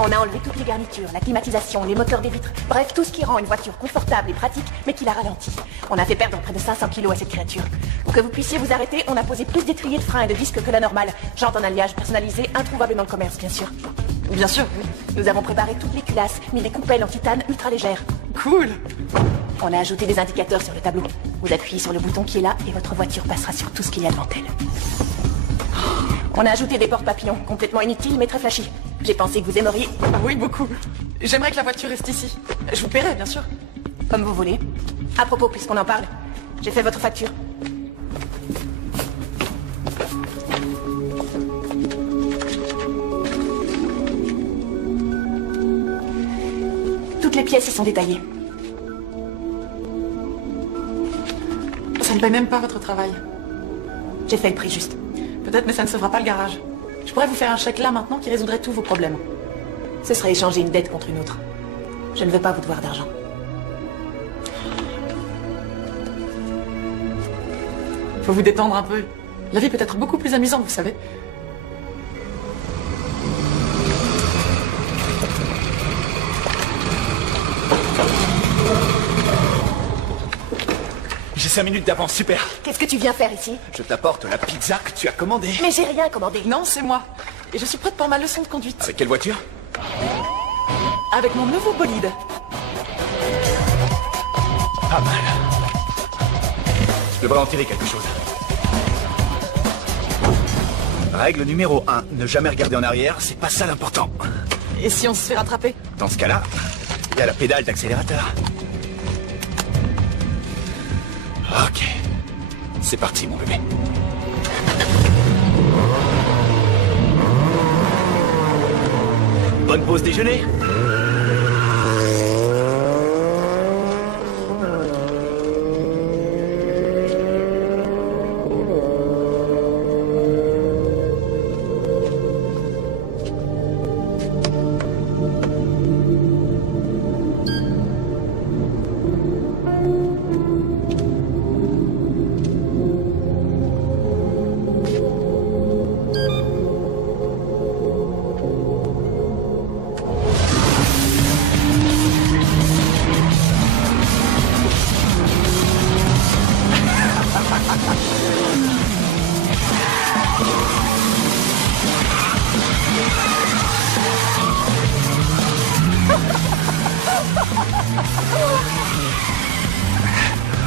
On a enlevé toutes les garnitures, la climatisation, les moteurs des vitres, bref, tout ce qui rend une voiture confortable et pratique, mais qui la ralentit. On a fait perdre près de 500 kilos à cette créature. Pour que vous puissiez vous arrêter, on a posé plus d'étriers de freins et de disques que la normale. Genre en alliage personnalisé, introuvable dans le commerce, bien sûr. Bien sûr, oui. Nous avons préparé toutes les culasses, mis des coupelles en titane ultra légères. Cool. On a ajouté des indicateurs sur le tableau. Vous appuyez sur le bouton qui est là et votre voiture passera sur tout ce qu'il y a devant elle. On a ajouté des porte-papillons, complètement inutiles mais très flashy. J'ai pensé que vous aimeriez. Ah oui, beaucoup. J'aimerais que la voiture reste ici. Je vous paierai, bien sûr. Comme vous voulez. À propos, puisqu'on en parle, j'ai fait votre facture. Toutes les pièces y sont détaillées. Ça ne paye même pas votre travail. J'ai fait le prix juste. Peut-être, mais ça ne sauvera pas le garage. Je pourrais vous faire un chèque là maintenant qui résoudrait tous vos problèmes. Ce serait échanger une dette contre une autre. Je ne veux pas vous devoir d'argent. Faut vous détendre un peu. La vie peut être beaucoup plus amusante, vous savez. J'ai 5 minutes d'avance, super. Qu'est-ce que tu viens faire ici? Je t'apporte la pizza que tu as commandée. Mais j'ai rien commandé. Non, c'est moi. Et je suis prête pour ma leçon de conduite. Avec quelle voiture? Avec mon nouveau bolide. Pas mal. Je devrais en tirer quelque chose. Règle numéro 1, ne jamais regarder en arrière, c'est pas ça l'important. Et si on se fait rattraper? Dans ce cas-là, il y a la pédale d'accélérateur. Ok. C'est parti, mon bébé. Bonne pause déjeuner.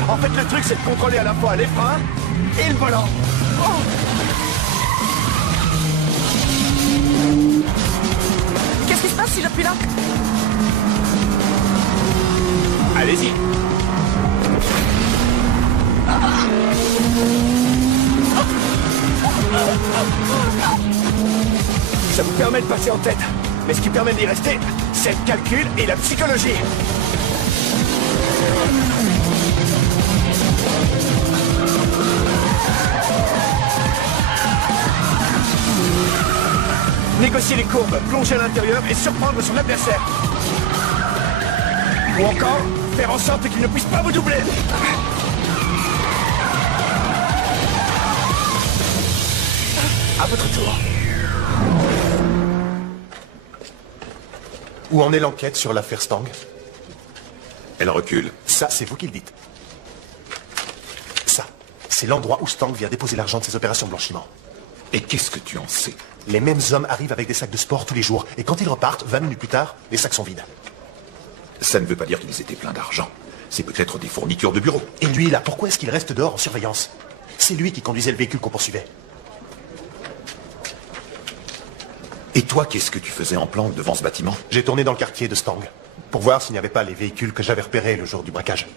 En fait, le truc, c'est de contrôler à la fois les freins et le volant. Qu'est-ce qui se passe si j'appuie là? Allez-y. Ça vous permet de passer en tête. Mais ce qui permet d'y rester, c'est le calcul et la psychologie. Négocier les courbes, plonger à l'intérieur et surprendre son adversaire. Ou encore, faire en sorte qu'il ne puisse pas vous doubler. À votre tour. Où en est l'enquête sur l'affaire Stang? Elle recule. Ça, c'est vous qui le dites. Ça, c'est l'endroit où Stang vient déposer l'argent de ses opérations de blanchiment. Et qu'est-ce que tu en sais? Les mêmes hommes arrivent avec des sacs de sport tous les jours. Et quand ils repartent, 20 minutes plus tard, les sacs sont vides. Ça ne veut pas dire qu'ils étaient pleins d'argent. C'est peut-être des fournitures de bureau. Et lui, là, pourquoi est-ce qu'il reste dehors en surveillance? C'est lui qui conduisait le véhicule qu'on poursuivait. Et toi, qu'est-ce que tu faisais en planque devant ce bâtiment? J'ai tourné dans le quartier de Stang pour voir s'il n'y avait pas les véhicules que j'avais repérés le jour du braquage.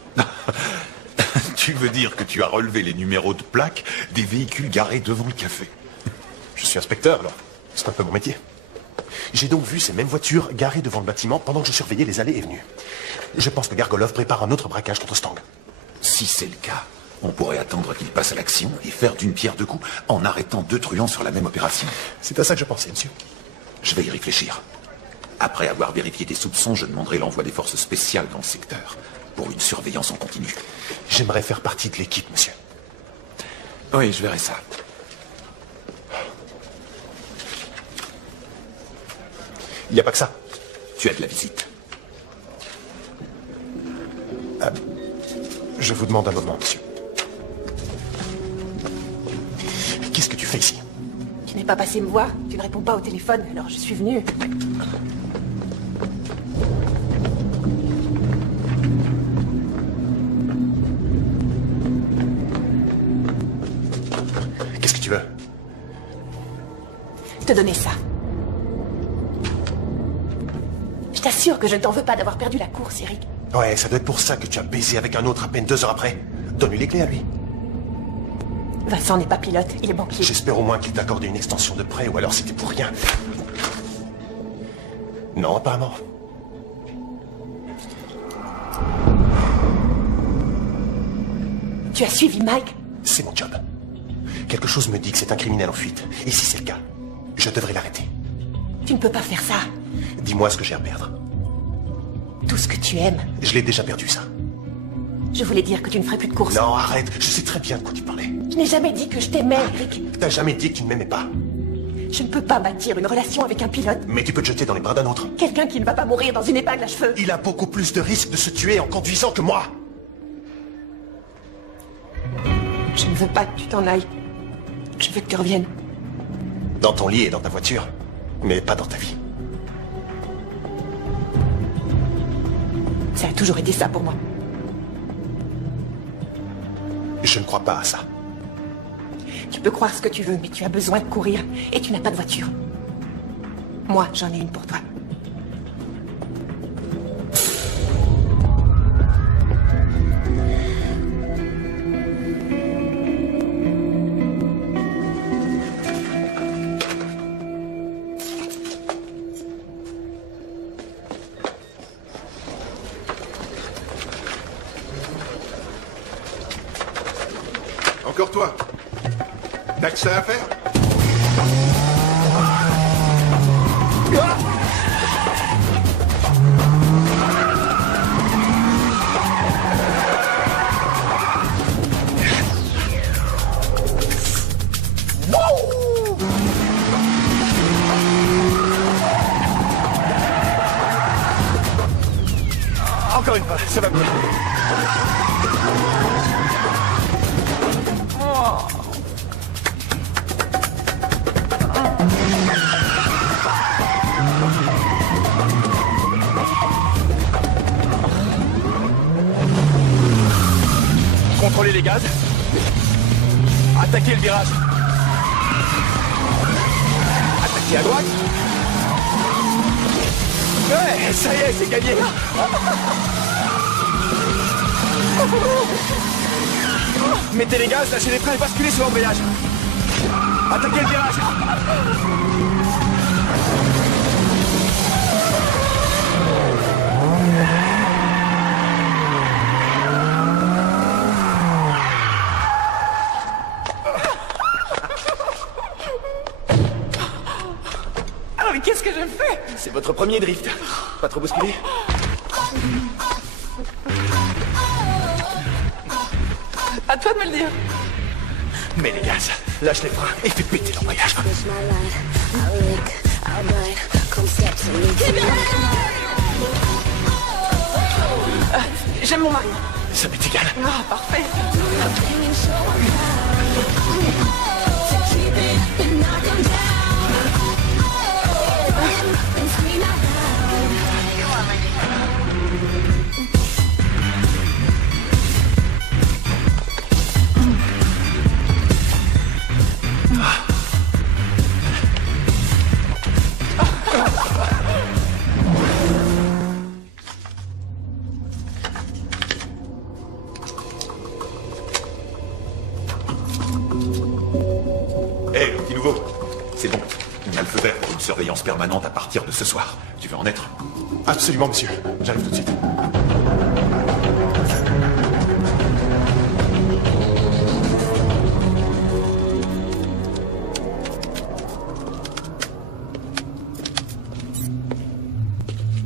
Tu veux dire que tu as relevé les numéros de plaque des véhicules garés devant le café? Je suis inspecteur, alors. C'est un peu mon métier. J'ai donc vu ces mêmes voitures garées devant le bâtiment pendant que je surveillais les allées et venues. Je pense que Gargolov prépare un autre braquage contre Stang. Si c'est le cas, on pourrait attendre qu'il passe à l'action et faire d'une pierre deux coups en arrêtant deux truands sur la même opération. C'est à ça que je pensais, monsieur. Je vais y réfléchir. Après avoir vérifié tes soupçons, je demanderai l'envoi des forces spéciales dans le secteur pour une surveillance en continu. J'aimerais faire partie de l'équipe, monsieur. Oui, je verrai ça. Il n'y a pas que ça. Tu as de la visite. Je vous demande un moment, monsieur. Qu'est-ce que tu fais ici? Tu n'es pas passé me voir, tu ne réponds pas au téléphone, alors je suis venue. Qu'est-ce que tu veux? Te donner ça. Je t'assure que je ne t'en veux pas d'avoir perdu la course, Eric. Ouais, ça doit être pour ça que tu as baisé avec un autre à peine 2 heures après. Donne-lui les clés à lui. Vincent n'est pas pilote, il est banquier. J'espère au moins qu'il t'a accordé une extension de prêt, ou alors c'était pour rien. Non, apparemment. Tu as suivi Mike? C'est mon job. Quelque chose me dit que c'est un criminel en fuite. Et si c'est le cas, je devrais l'arrêter. Tu ne peux pas faire ça. Dis-moi ce que j'ai à perdre. Tout ce que tu aimes. Je l'ai déjà perdu, ça. Je voulais dire que tu ne ferais plus de course. Non, arrête. Je sais très bien de quoi tu parlais. Je n'ai jamais dit que je t'aimais, Eric. T'as jamais dit que tu ne m'aimais pas. Je ne peux pas bâtir une relation avec un pilote. Mais tu peux te jeter dans les bras d'un autre. Quelqu'un qui ne va pas mourir dans une épingle à cheveux. Il a beaucoup plus de risques de se tuer en conduisant que moi. Je ne veux pas que tu t'en ailles. Je veux que tu reviennes. Dans ton lit et dans ta voiture. Mais pas dans ta vie. Ça a toujours été ça pour moi. Je ne crois pas à ça. Tu peux croire ce que tu veux, mais tu as besoin de courir. Et tu n'as pas de voiture. Moi, j'en ai une pour toi. Encore toi. T'as que ça à faire? Encore une fois, ça va mieux. Contrôlez les gaz. Attaquez le virage. Attaquez à droite. Ouais, ça y est, c'est gagné. Mettez les gaz, lâchez les freins et basculez sur l'embrayage. Attaquez le virage. Ah, mais qu'est-ce que je fais? C'est votre premier drift. Pas trop bousculé? À toi de me le dire. Mets les gaz, lâche les freins et fais péter l'embrayage. J'aime mon mari. Ça m'est égal. Ah, parfait. Hé, le petit nouveau. C'est bon. Il y a le feu vert pour une surveillance permanente à partir de ce soir. Tu veux en être? Absolument, monsieur. J'arrive tout de suite.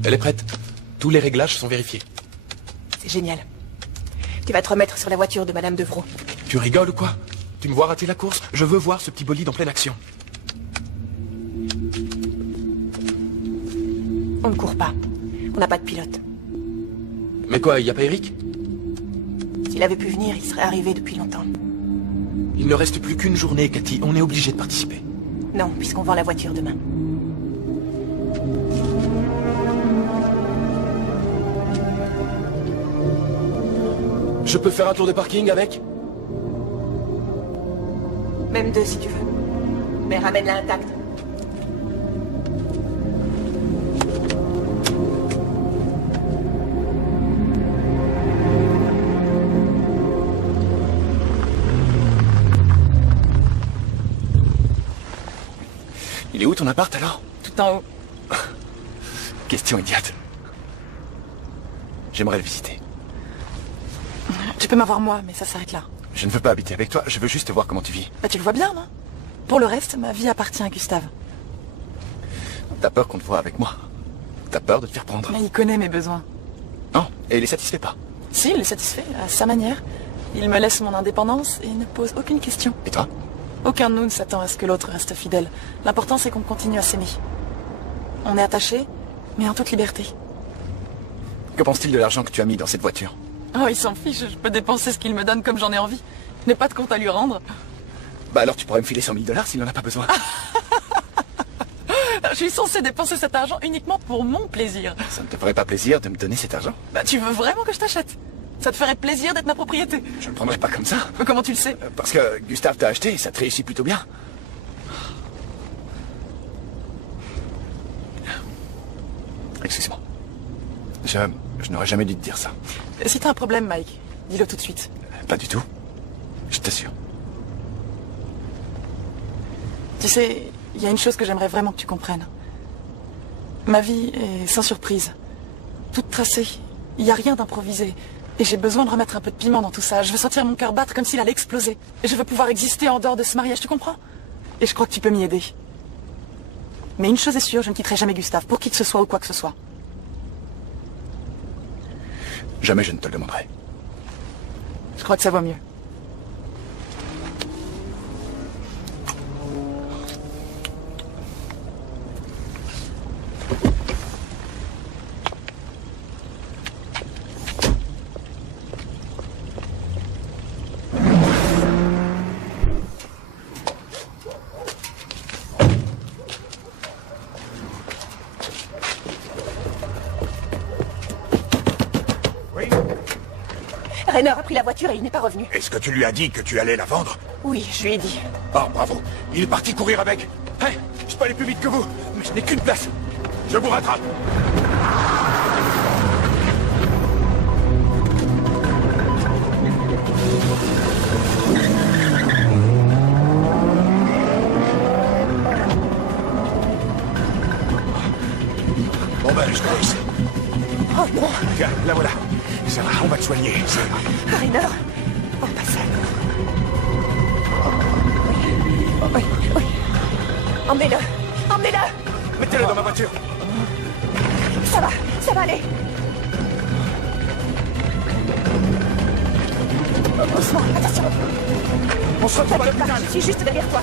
Elle est prête. Tous les réglages sont vérifiés. C'est génial. Tu vas te remettre sur la voiture de Madame Devrault. Tu rigoles ou quoi? Tu me vois rater la course? Je veux voir ce petit bolide en pleine action. On ne court pas. On n'a pas de pilote. Mais quoi, y a pas Eric? S'il avait pu venir, il serait arrivé depuis longtemps. Il ne reste plus qu'une journée, Cathy. On est obligé de participer. Non, puisqu'on vend la voiture demain. Je peux faire un tour de parking avec? Même 2 si tu veux. Mais ramène-la intacte. Il est où ton appart alors? Tout en haut. Question idiote. J'aimerais le visiter. Tu peux m'avoir moi, mais ça s'arrête là. Je ne veux pas habiter avec toi, je veux juste voir comment tu vis. Bah tu le vois bien, non? Pour le reste, ma vie appartient à Gustave. T'as peur qu'on te voit avec moi? T'as peur de te faire prendre? Mais il connaît mes besoins. Non, et il est satisfait pas? Si, il est satisfait, à sa manière. Il me laisse mon indépendance et ne pose aucune question. Et toi? Aucun de nous ne s'attend à ce que l'autre reste fidèle. L'important, c'est qu'on continue à s'aimer. On est attachés, mais en toute liberté. Que pense-t-il de l'argent que tu as mis dans cette voiture? Oh, il s'en fiche, je peux dépenser ce qu'il me donne comme j'en ai envie. Je n'ai pas de compte à lui rendre. Bah alors tu pourrais me filer 100 000 $ s'il n'en a pas besoin. Je suis censé dépenser cet argent uniquement pour mon plaisir. Ça ne te ferait pas plaisir de me donner cet argent? Bah tu veux vraiment que je t'achète? Ça te ferait plaisir d'être ma propriété? Je ne le prendrai pas comme ça. Comment tu le sais? Parce que Gustave t'a acheté et ça te réussit plutôt bien. Excuse-moi. Je n'aurais jamais dû te dire ça. Si t'as un problème, Mike, dis-le tout de suite. Pas du tout. Je t'assure. Tu sais, il y a une chose que j'aimerais vraiment que tu comprennes. Ma vie est sans surprise. Toute tracée. Il n'y a rien d'improvisé. Et j'ai besoin de remettre un peu de piment dans tout ça. Je veux sentir mon cœur battre comme s'il allait exploser. Et je veux pouvoir exister en dehors de ce mariage, tu comprends? Et je crois que tu peux m'y aider. Mais une chose est sûre, je ne quitterai jamais Gustave, pour qui que ce soit ou quoi que ce soit. Jamais je ne te le demanderai. Je crois que ça vaut mieux. Rainer a pris la voiture et il n'est pas revenu. Est-ce que tu lui as dit que tu allais la vendre? Oui, je lui ai dit. Oh, bravo. Il est parti courir avec. Hey, je peux aller plus vite que vous, mais je n'ai qu'une place. Je vous rattrape. Bon ben, je te laisse. Oh non! Tiens, la voilà. Ça va, on va te soigner. Ça va. Rainer! Oh, pas ça. Oui, oui. Emmenez-le! Emmenez-le! Mettez-le dans ma voiture. Ça va aller. Doucement, attention. On se retrouve à l'hôpital. Je suis juste derrière toi.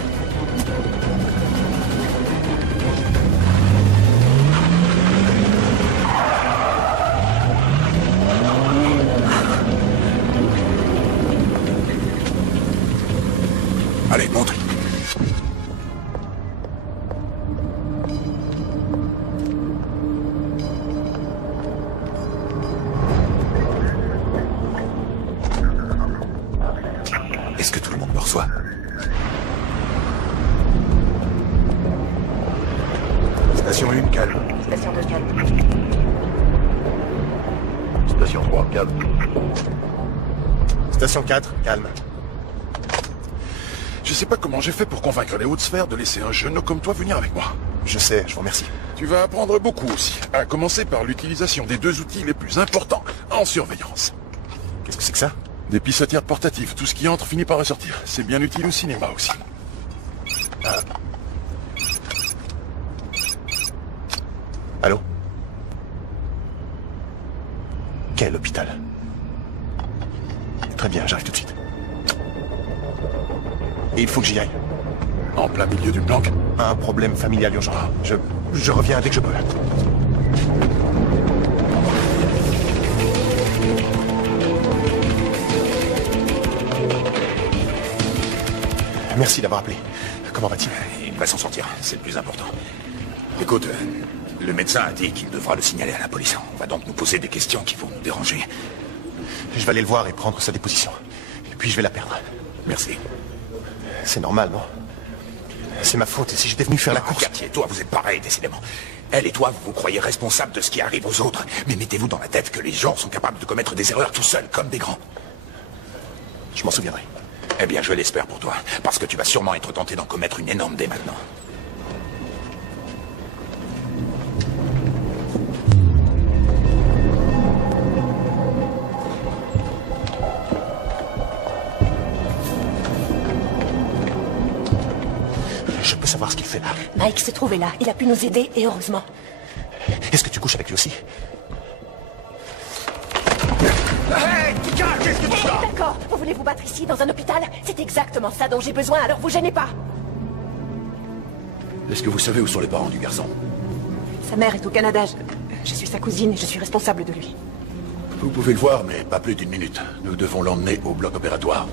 Allez, monte. Est-ce que tout le monde me reçoit? Station 1, calme. Station 2, calme. Station 3, calme. Station 4, calme. Je sais pas comment j'ai fait pour convaincre les hautes sphères de laisser un jeune comme toi venir avec moi. Je sais, je vous remercie. Tu vas apprendre beaucoup aussi, à commencer par l'utilisation des 2 outils les plus importants en surveillance. Qu'est-ce que c'est que ça? Des pissotières portatives, tout ce qui entre finit par ressortir. C'est bien utile au cinéma aussi. Allô? Quel hôpital? Très bien, j'arrive tout de suite. Et il faut que j'y aille. En plein milieu d'une planque. Un problème familial urgent. Je reviens dès que je peux. Merci d'avoir appelé. Comment va-t-il? Il va s'en sortir, c'est le plus important. Écoute, le médecin a dit qu'il devra le signaler à la police. On va donc nous poser des questions qui vont nous déranger. Je vais aller le voir et prendre sa déposition. Et puis je vais la perdre. Merci. C'est normal, non? C'est ma faute, et si j'étais venu faire la course... Cathy et toi, vous êtes pareils, décidément. Elle et toi, vous vous croyez responsables de ce qui arrive aux autres. Mais mettez-vous dans la tête que les gens sont capables de commettre des erreurs tout seuls, comme des grands. Je m'en souviendrai. Eh bien, je l'espère pour toi. Parce que tu vas sûrement être tenté d'en commettre une énorme dès maintenant. Je peux savoir ce qu'il fait là. Mike s'est trouvé là. Il a pu nous aider, et heureusement. Est-ce que tu couches avec lui aussi? Hey, Tika, qu'est-ce que tu fais? D'accord, vous voulez vous battre ici, dans un hôpital? C'est exactement ça dont j'ai besoin, alors vous gênez pas. Est-ce que vous savez où sont les parents du garçon? Sa mère est au Canada. Je suis sa cousine et je suis responsable de lui. Vous pouvez le voir, mais pas plus d'une minute. Nous devons l'emmener au bloc opératoire.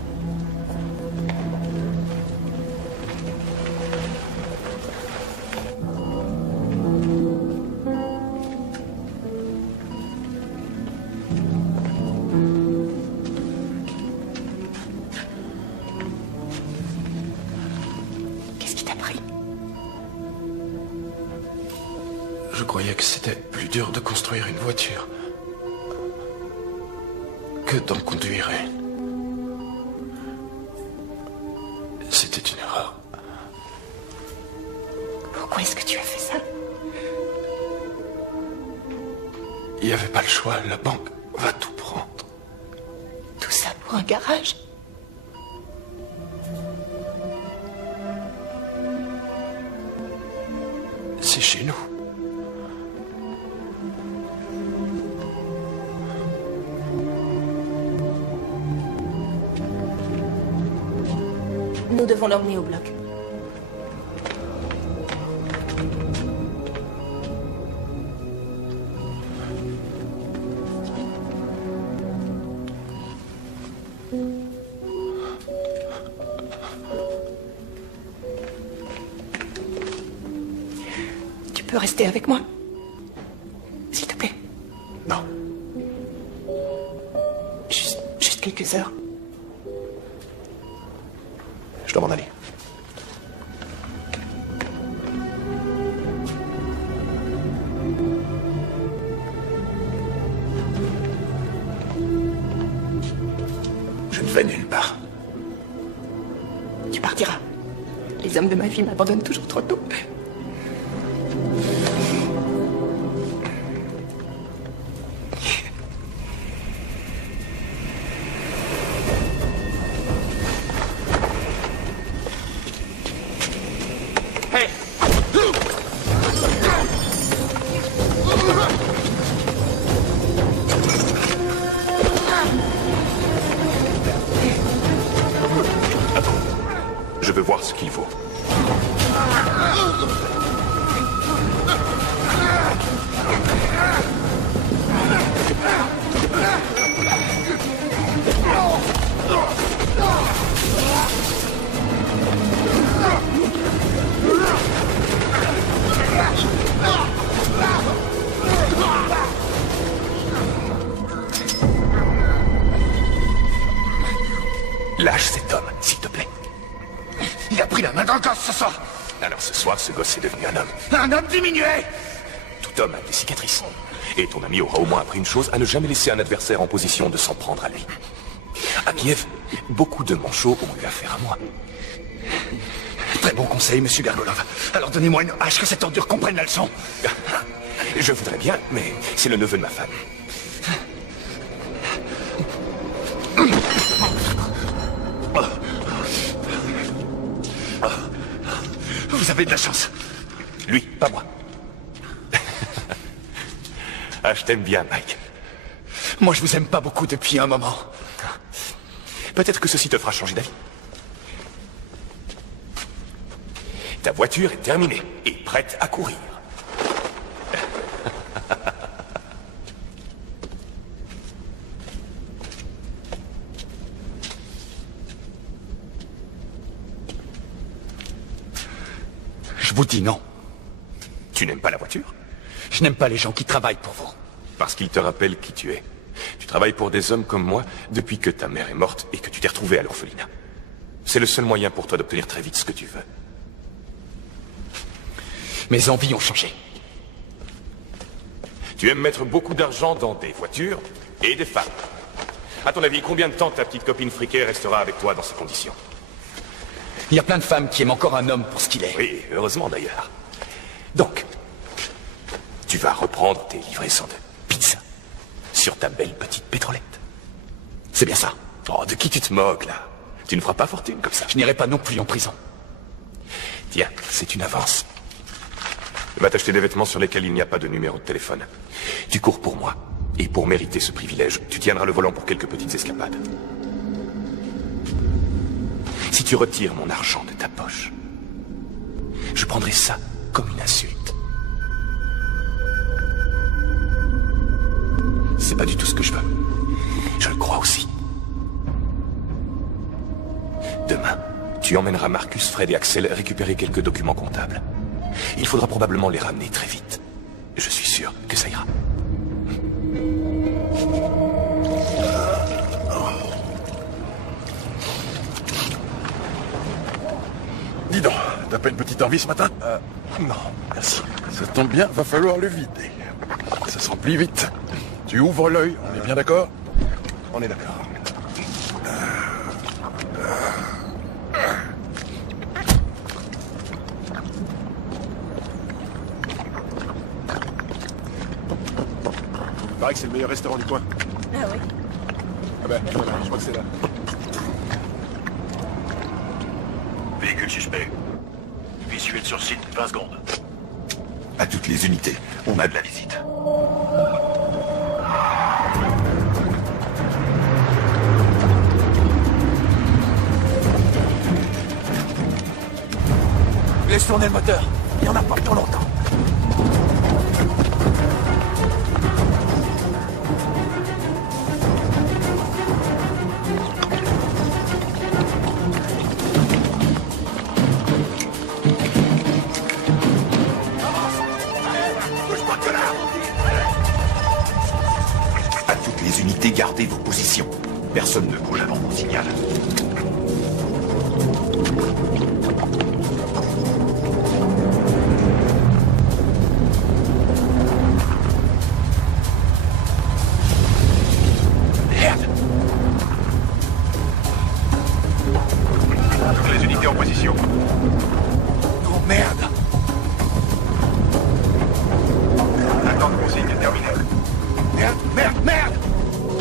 Qu'est-ce qui t'a pris? Je croyais que c'était plus dur de construire une voiture que d'en conduire une. C'était une erreur. Pourquoi est-ce que tu as fait ça? Il n'y avait pas le choix, la banque va tout prendre. Tout ça pour un garage? C'est chez nous. Nous devons l'emmener au bloc. Tu peux rester avec moi? S'il te plaît. Non. Juste quelques heures. Je dois m'en aller. Je ne vais nulle part. Tu partiras. Les hommes de ma vie m'abandonnent toujours trop tôt. Je veux voir ce qu'il vaut. Lâche cet homme, s'il te plaît. Il a pris la main dans le gosse ce soir. Alors ce soir, ce gosse est devenu un homme. Un homme diminué. Tout homme a des cicatrices. Et ton ami aura au moins appris une chose, à ne jamais laisser un adversaire en position de s'en prendre à lui. À Kiev, beaucoup de manchots ont eu affaire à moi. Très bon conseil, monsieur Gargolov. Alors donnez-moi une hache que cette ordure comprenne la leçon. Je voudrais bien, mais c'est le neveu de ma femme. Vous avez de la chance. Lui, pas moi. Ah, je t'aime bien, Mike. Moi, je vous aime pas beaucoup depuis un moment. Peut-être que ceci te fera changer d'avis. Ta voiture est terminée et prête à courir. Je vous dis non. Tu n'aimes pas la voiture? Je n'aime pas les gens qui travaillent pour vous. Parce qu'ils te rappellent qui tu es. Tu travailles pour des hommes comme moi depuis que ta mère est morte et que tu t'es retrouvé à l'orphelinat. C'est le seul moyen pour toi d'obtenir très vite ce que tu veux. Mes envies ont changé. Tu aimes mettre beaucoup d'argent dans des voitures et des femmes. À ton avis, combien de temps ta petite copine friquée restera avec toi dans ces conditions? Il y a plein de femmes qui aiment encore un homme pour ce qu'il est. Oui, heureusement d'ailleurs. Donc, tu vas reprendre tes livraisons de pizza sur ta belle petite pétrolette. C'est bien ça. Oh, de qui tu te moques, là? Tu ne feras pas fortune comme ça. Je n'irai pas non plus en prison. Tiens, c'est une avance. Va t'acheter des vêtements sur lesquels il n'y a pas de numéro de téléphone. Tu cours pour moi. Et pour mériter ce privilège, tu tiendras le volant pour quelques petites escapades. Si tu retires mon argent de ta poche, je prendrai ça comme une insulte. C'est pas du tout ce que je veux. Je le crois aussi. Demain, tu emmèneras Marcus, Fred et Axel récupérer quelques documents comptables. Il faudra probablement les ramener très vite. Je suis sûr que ça ira. Dis donc, t'as pas une petite envie ce matin? Non, merci. Ça tombe bien, va falloir le vider. Ça se remplit vite. Tu ouvres l'œil, on est bien d'accord? On est d'accord. Il paraît que c'est le meilleur restaurant du coin. Ah oui. Ah ben, voilà, je crois que c'est là. Véhicule suspect. Visuel sur site, 20 secondes. À toutes les unités, on a de la visite. Laisse tourner le moteur. Il n'y en a pas pour longtemps. À toutes les unités, gardez vos positions. Personne ne bouge avant mon signal. Merde. Toutes les unités en position. Oh merde. L'attente de consigne est terminée. Merde, merde, merde.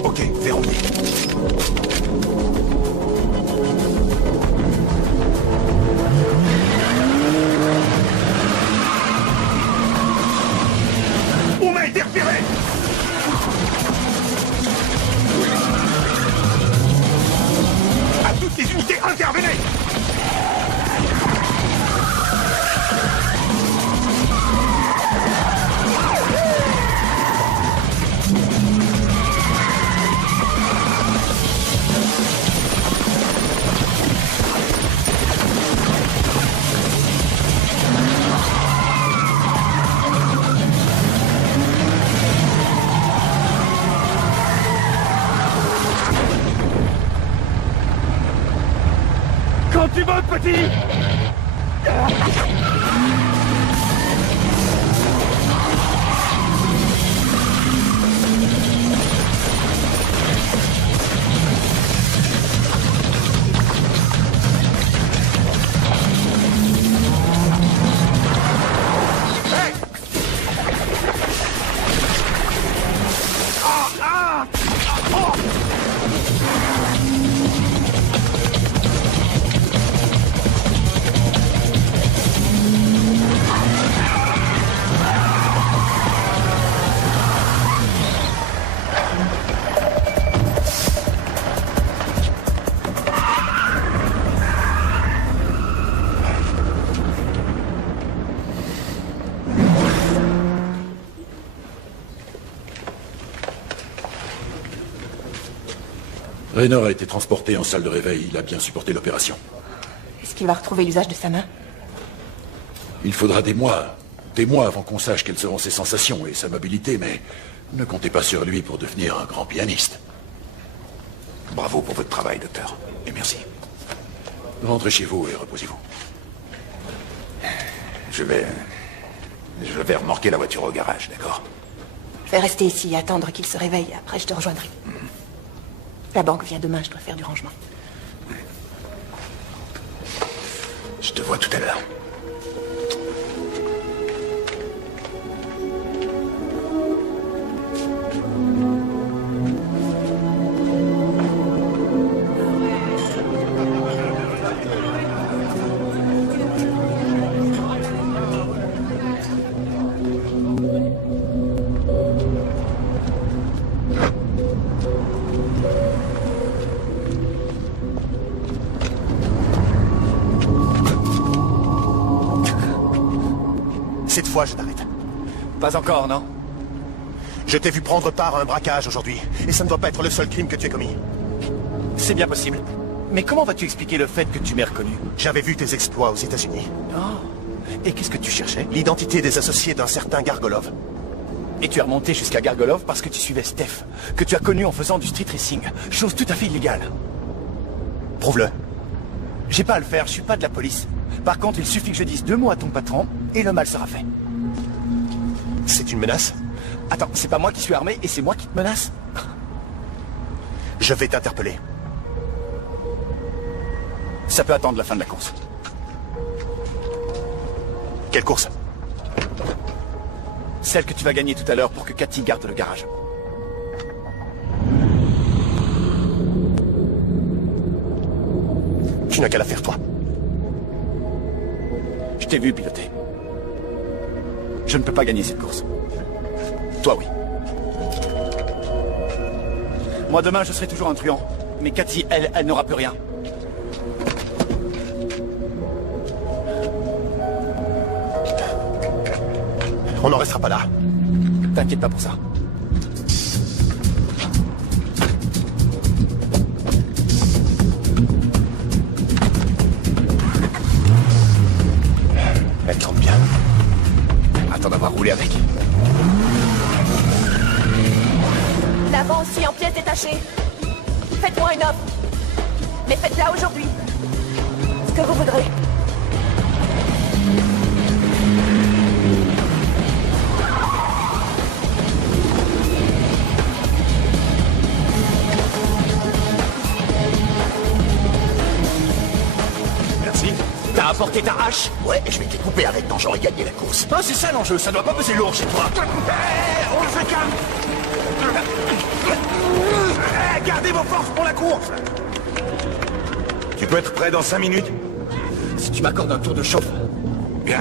Ok, verrouillé. On m'a été repéré. À toutes les unités, intervenez! Quand tu veux, petit. Raynor a été transporté en salle de réveil. Il a bien supporté l'opération. Est-ce qu'il va retrouver l'usage de sa main? Il faudra des mois avant qu'on sache quelles seront ses sensations et sa mobilité, mais ne comptez pas sur lui pour devenir un grand pianiste. Bravo pour votre travail, docteur. Et merci. Rentrez chez vous et reposez-vous. Je vais remorquer la voiture au garage, d'accord? Je vais rester ici et attendre qu'il se réveille. Après, je te rejoindrai. La banque vient demain, je dois faire du rangement. Je te vois tout à l'heure. Cette fois, je t'arrête. Pas encore, non? Je t'ai vu prendre part à un braquage aujourd'hui, et ça ne doit pas être le seul crime que tu aies commis. C'est bien possible. Mais comment vas-tu expliquer le fait que tu m'aies reconnu? J'avais vu tes exploits aux États-Unis. Oh. Et qu'est-ce que tu cherchais? L'identité des associés d'un certain Gargolov. Et tu es remonté jusqu'à Gargolov parce que tu suivais Steph, que tu as connu en faisant du street racing, chose tout à fait illégale. Prouve-le. J'ai pas à le faire, je suis pas de la police. Par contre, il suffit que je dise 2 mots à ton patron, et le mal sera fait. C'est une menace? Attends, c'est pas moi qui suis armé, et c'est moi qui te menace? Je vais t'interpeller. Ça peut attendre la fin de la course. Quelle course? Celle que tu vas gagner tout à l'heure pour que Cathy garde le garage. Tu n'as qu'à la faire, toi. Je t'ai vu piloter. Je ne peux pas gagner cette course. Toi, oui. Moi, demain, je serai toujours un truand. Mais Cathy, elle n'aura plus rien. On n'en restera pas là. T'inquiète pas pour ça. Elle tourne bien. Attends d'avoir roulé avec. L'avant aussi en pièces détachées. Faites-moi une offre. Mais faites-la aujourd'hui. Ce que vous voudrez. Merci. T'as apporté ta hache? Ouais, je vais te couper avec quand j'aurai gagné la course. Ah, c'est ça l'enjeu, ça doit pas peser lourd chez toi. On se calme. Gardez vos forces pour la course. Tu peux être prêt dans 5 minutes? Si tu m'accordes un tour de chauffe. Bien.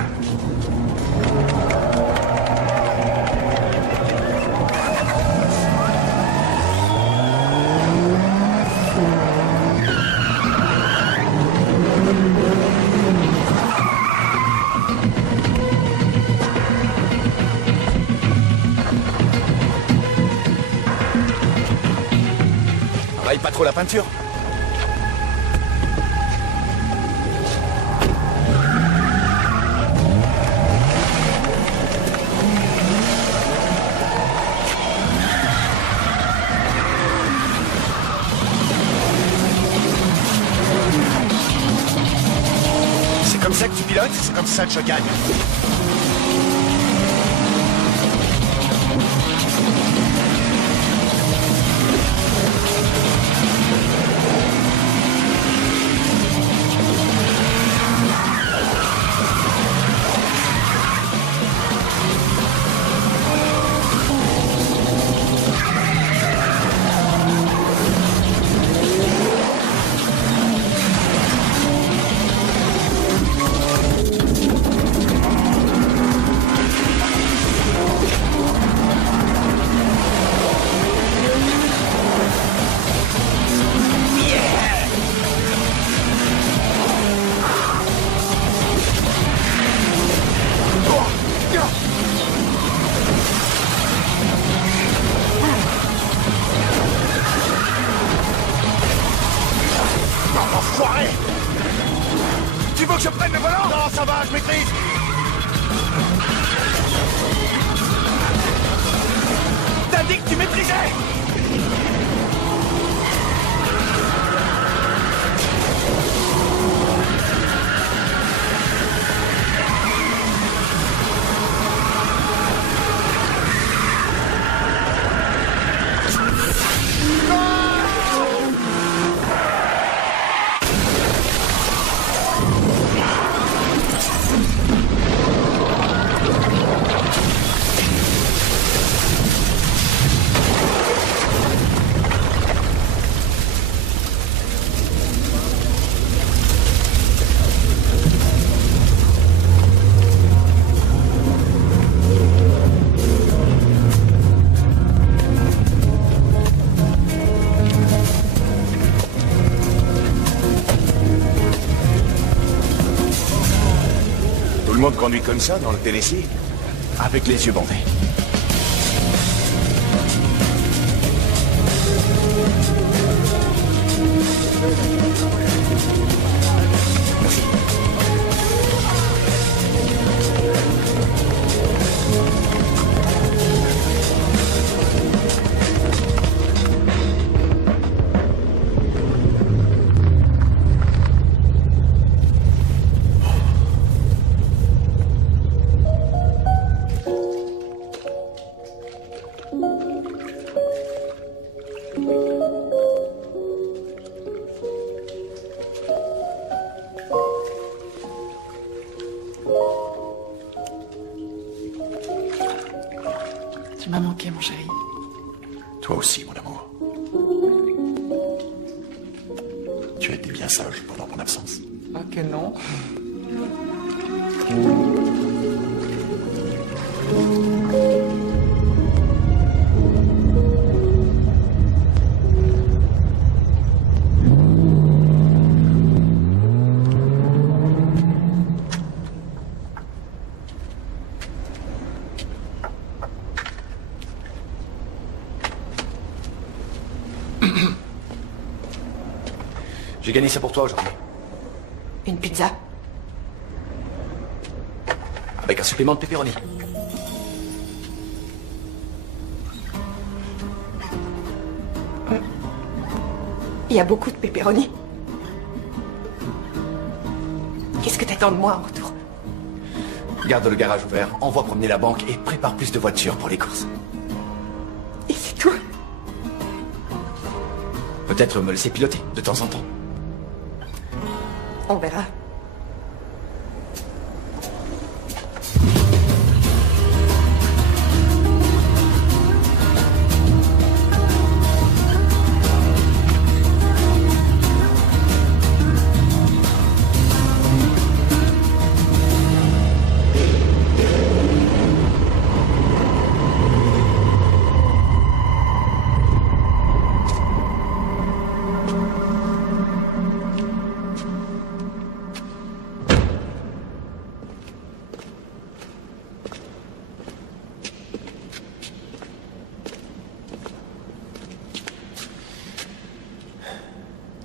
Raille pas trop la peinture. C'est comme ça que tu pilotes? C'est comme ça que je gagne. Enfoiré! Tu veux que je prenne le volant? Non, ça va, je maîtrise. T'as dit que tu maîtrisais! Tout le monde conduit comme ça dans le Tennessee? Avec les yeux bandés. Merci. Tu m'as manqué, mon chéri. Toi aussi, mon amour. Tu as été bien sage pendant mon absence. Ok, non. J'ai gagné ça pour toi aujourd'hui. Une pizza? Avec un supplément de pepperoni. Il y a beaucoup de pepperoni. Qu'est-ce que t'attends de moi en retour? Garde le garage ouvert, envoie promener la banque et prépare plus de voitures pour les courses. Et c'est tout? Peut-être me laisser piloter de temps en temps. On verra.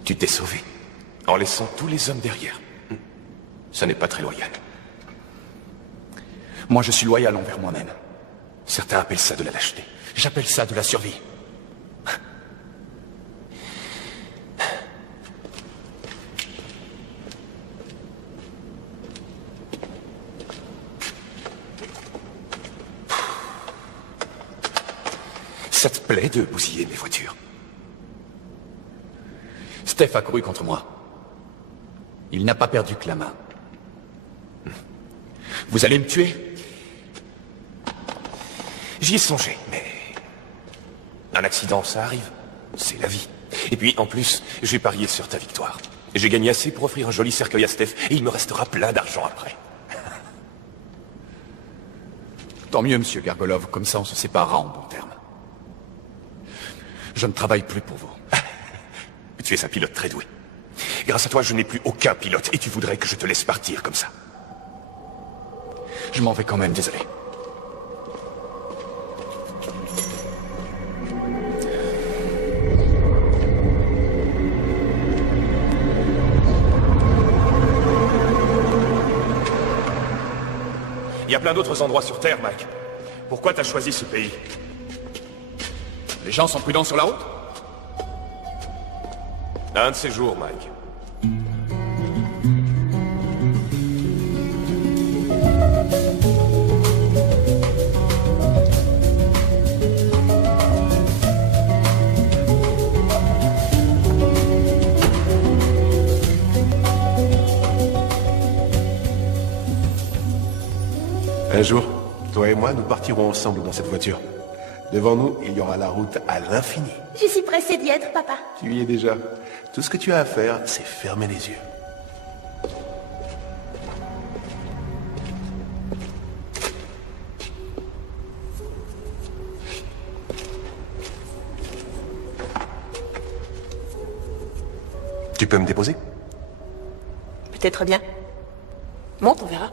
Tu t'es sauvé, en laissant tous les hommes derrière. Ce n'est pas très loyal. Moi, je suis loyal envers moi-même. Certains appellent ça de la lâcheté. J'appelle ça de la survie. Ça te plaît de bousiller mes voitures? Steph a couru contre moi. Il n'a pas perdu que la main. Vous allez me tuer? J'y ai songé, mais... un accident, ça arrive. C'est la vie. Et puis, en plus, j'ai parié sur ta victoire. J'ai gagné assez pour offrir un joli cercueil à Steph, et il me restera plein d'argent après. Tant mieux, monsieur Gargolov, comme ça on se séparera en bons termes. Je ne travaille plus pour vous. Tu es un pilote très doué. Grâce à toi, je n'ai plus aucun pilote, et tu voudrais que je te laisse partir comme ça. Je m'en vais quand même, désolé. Il y a plein d'autres endroits sur Terre, Mike. Pourquoi t'as choisi ce pays? Les gens sont prudents sur la route? Un de ces jours, Mike. Un jour, toi et moi, nous partirons ensemble dans cette voiture. Devant nous, il y aura la route à l'infini. Je suis pressée d'y être, papa. Tu y es déjà. Tout ce que tu as à faire, c'est fermer les yeux. Tu peux me déposer? Peut-être bien. Monte, on verra.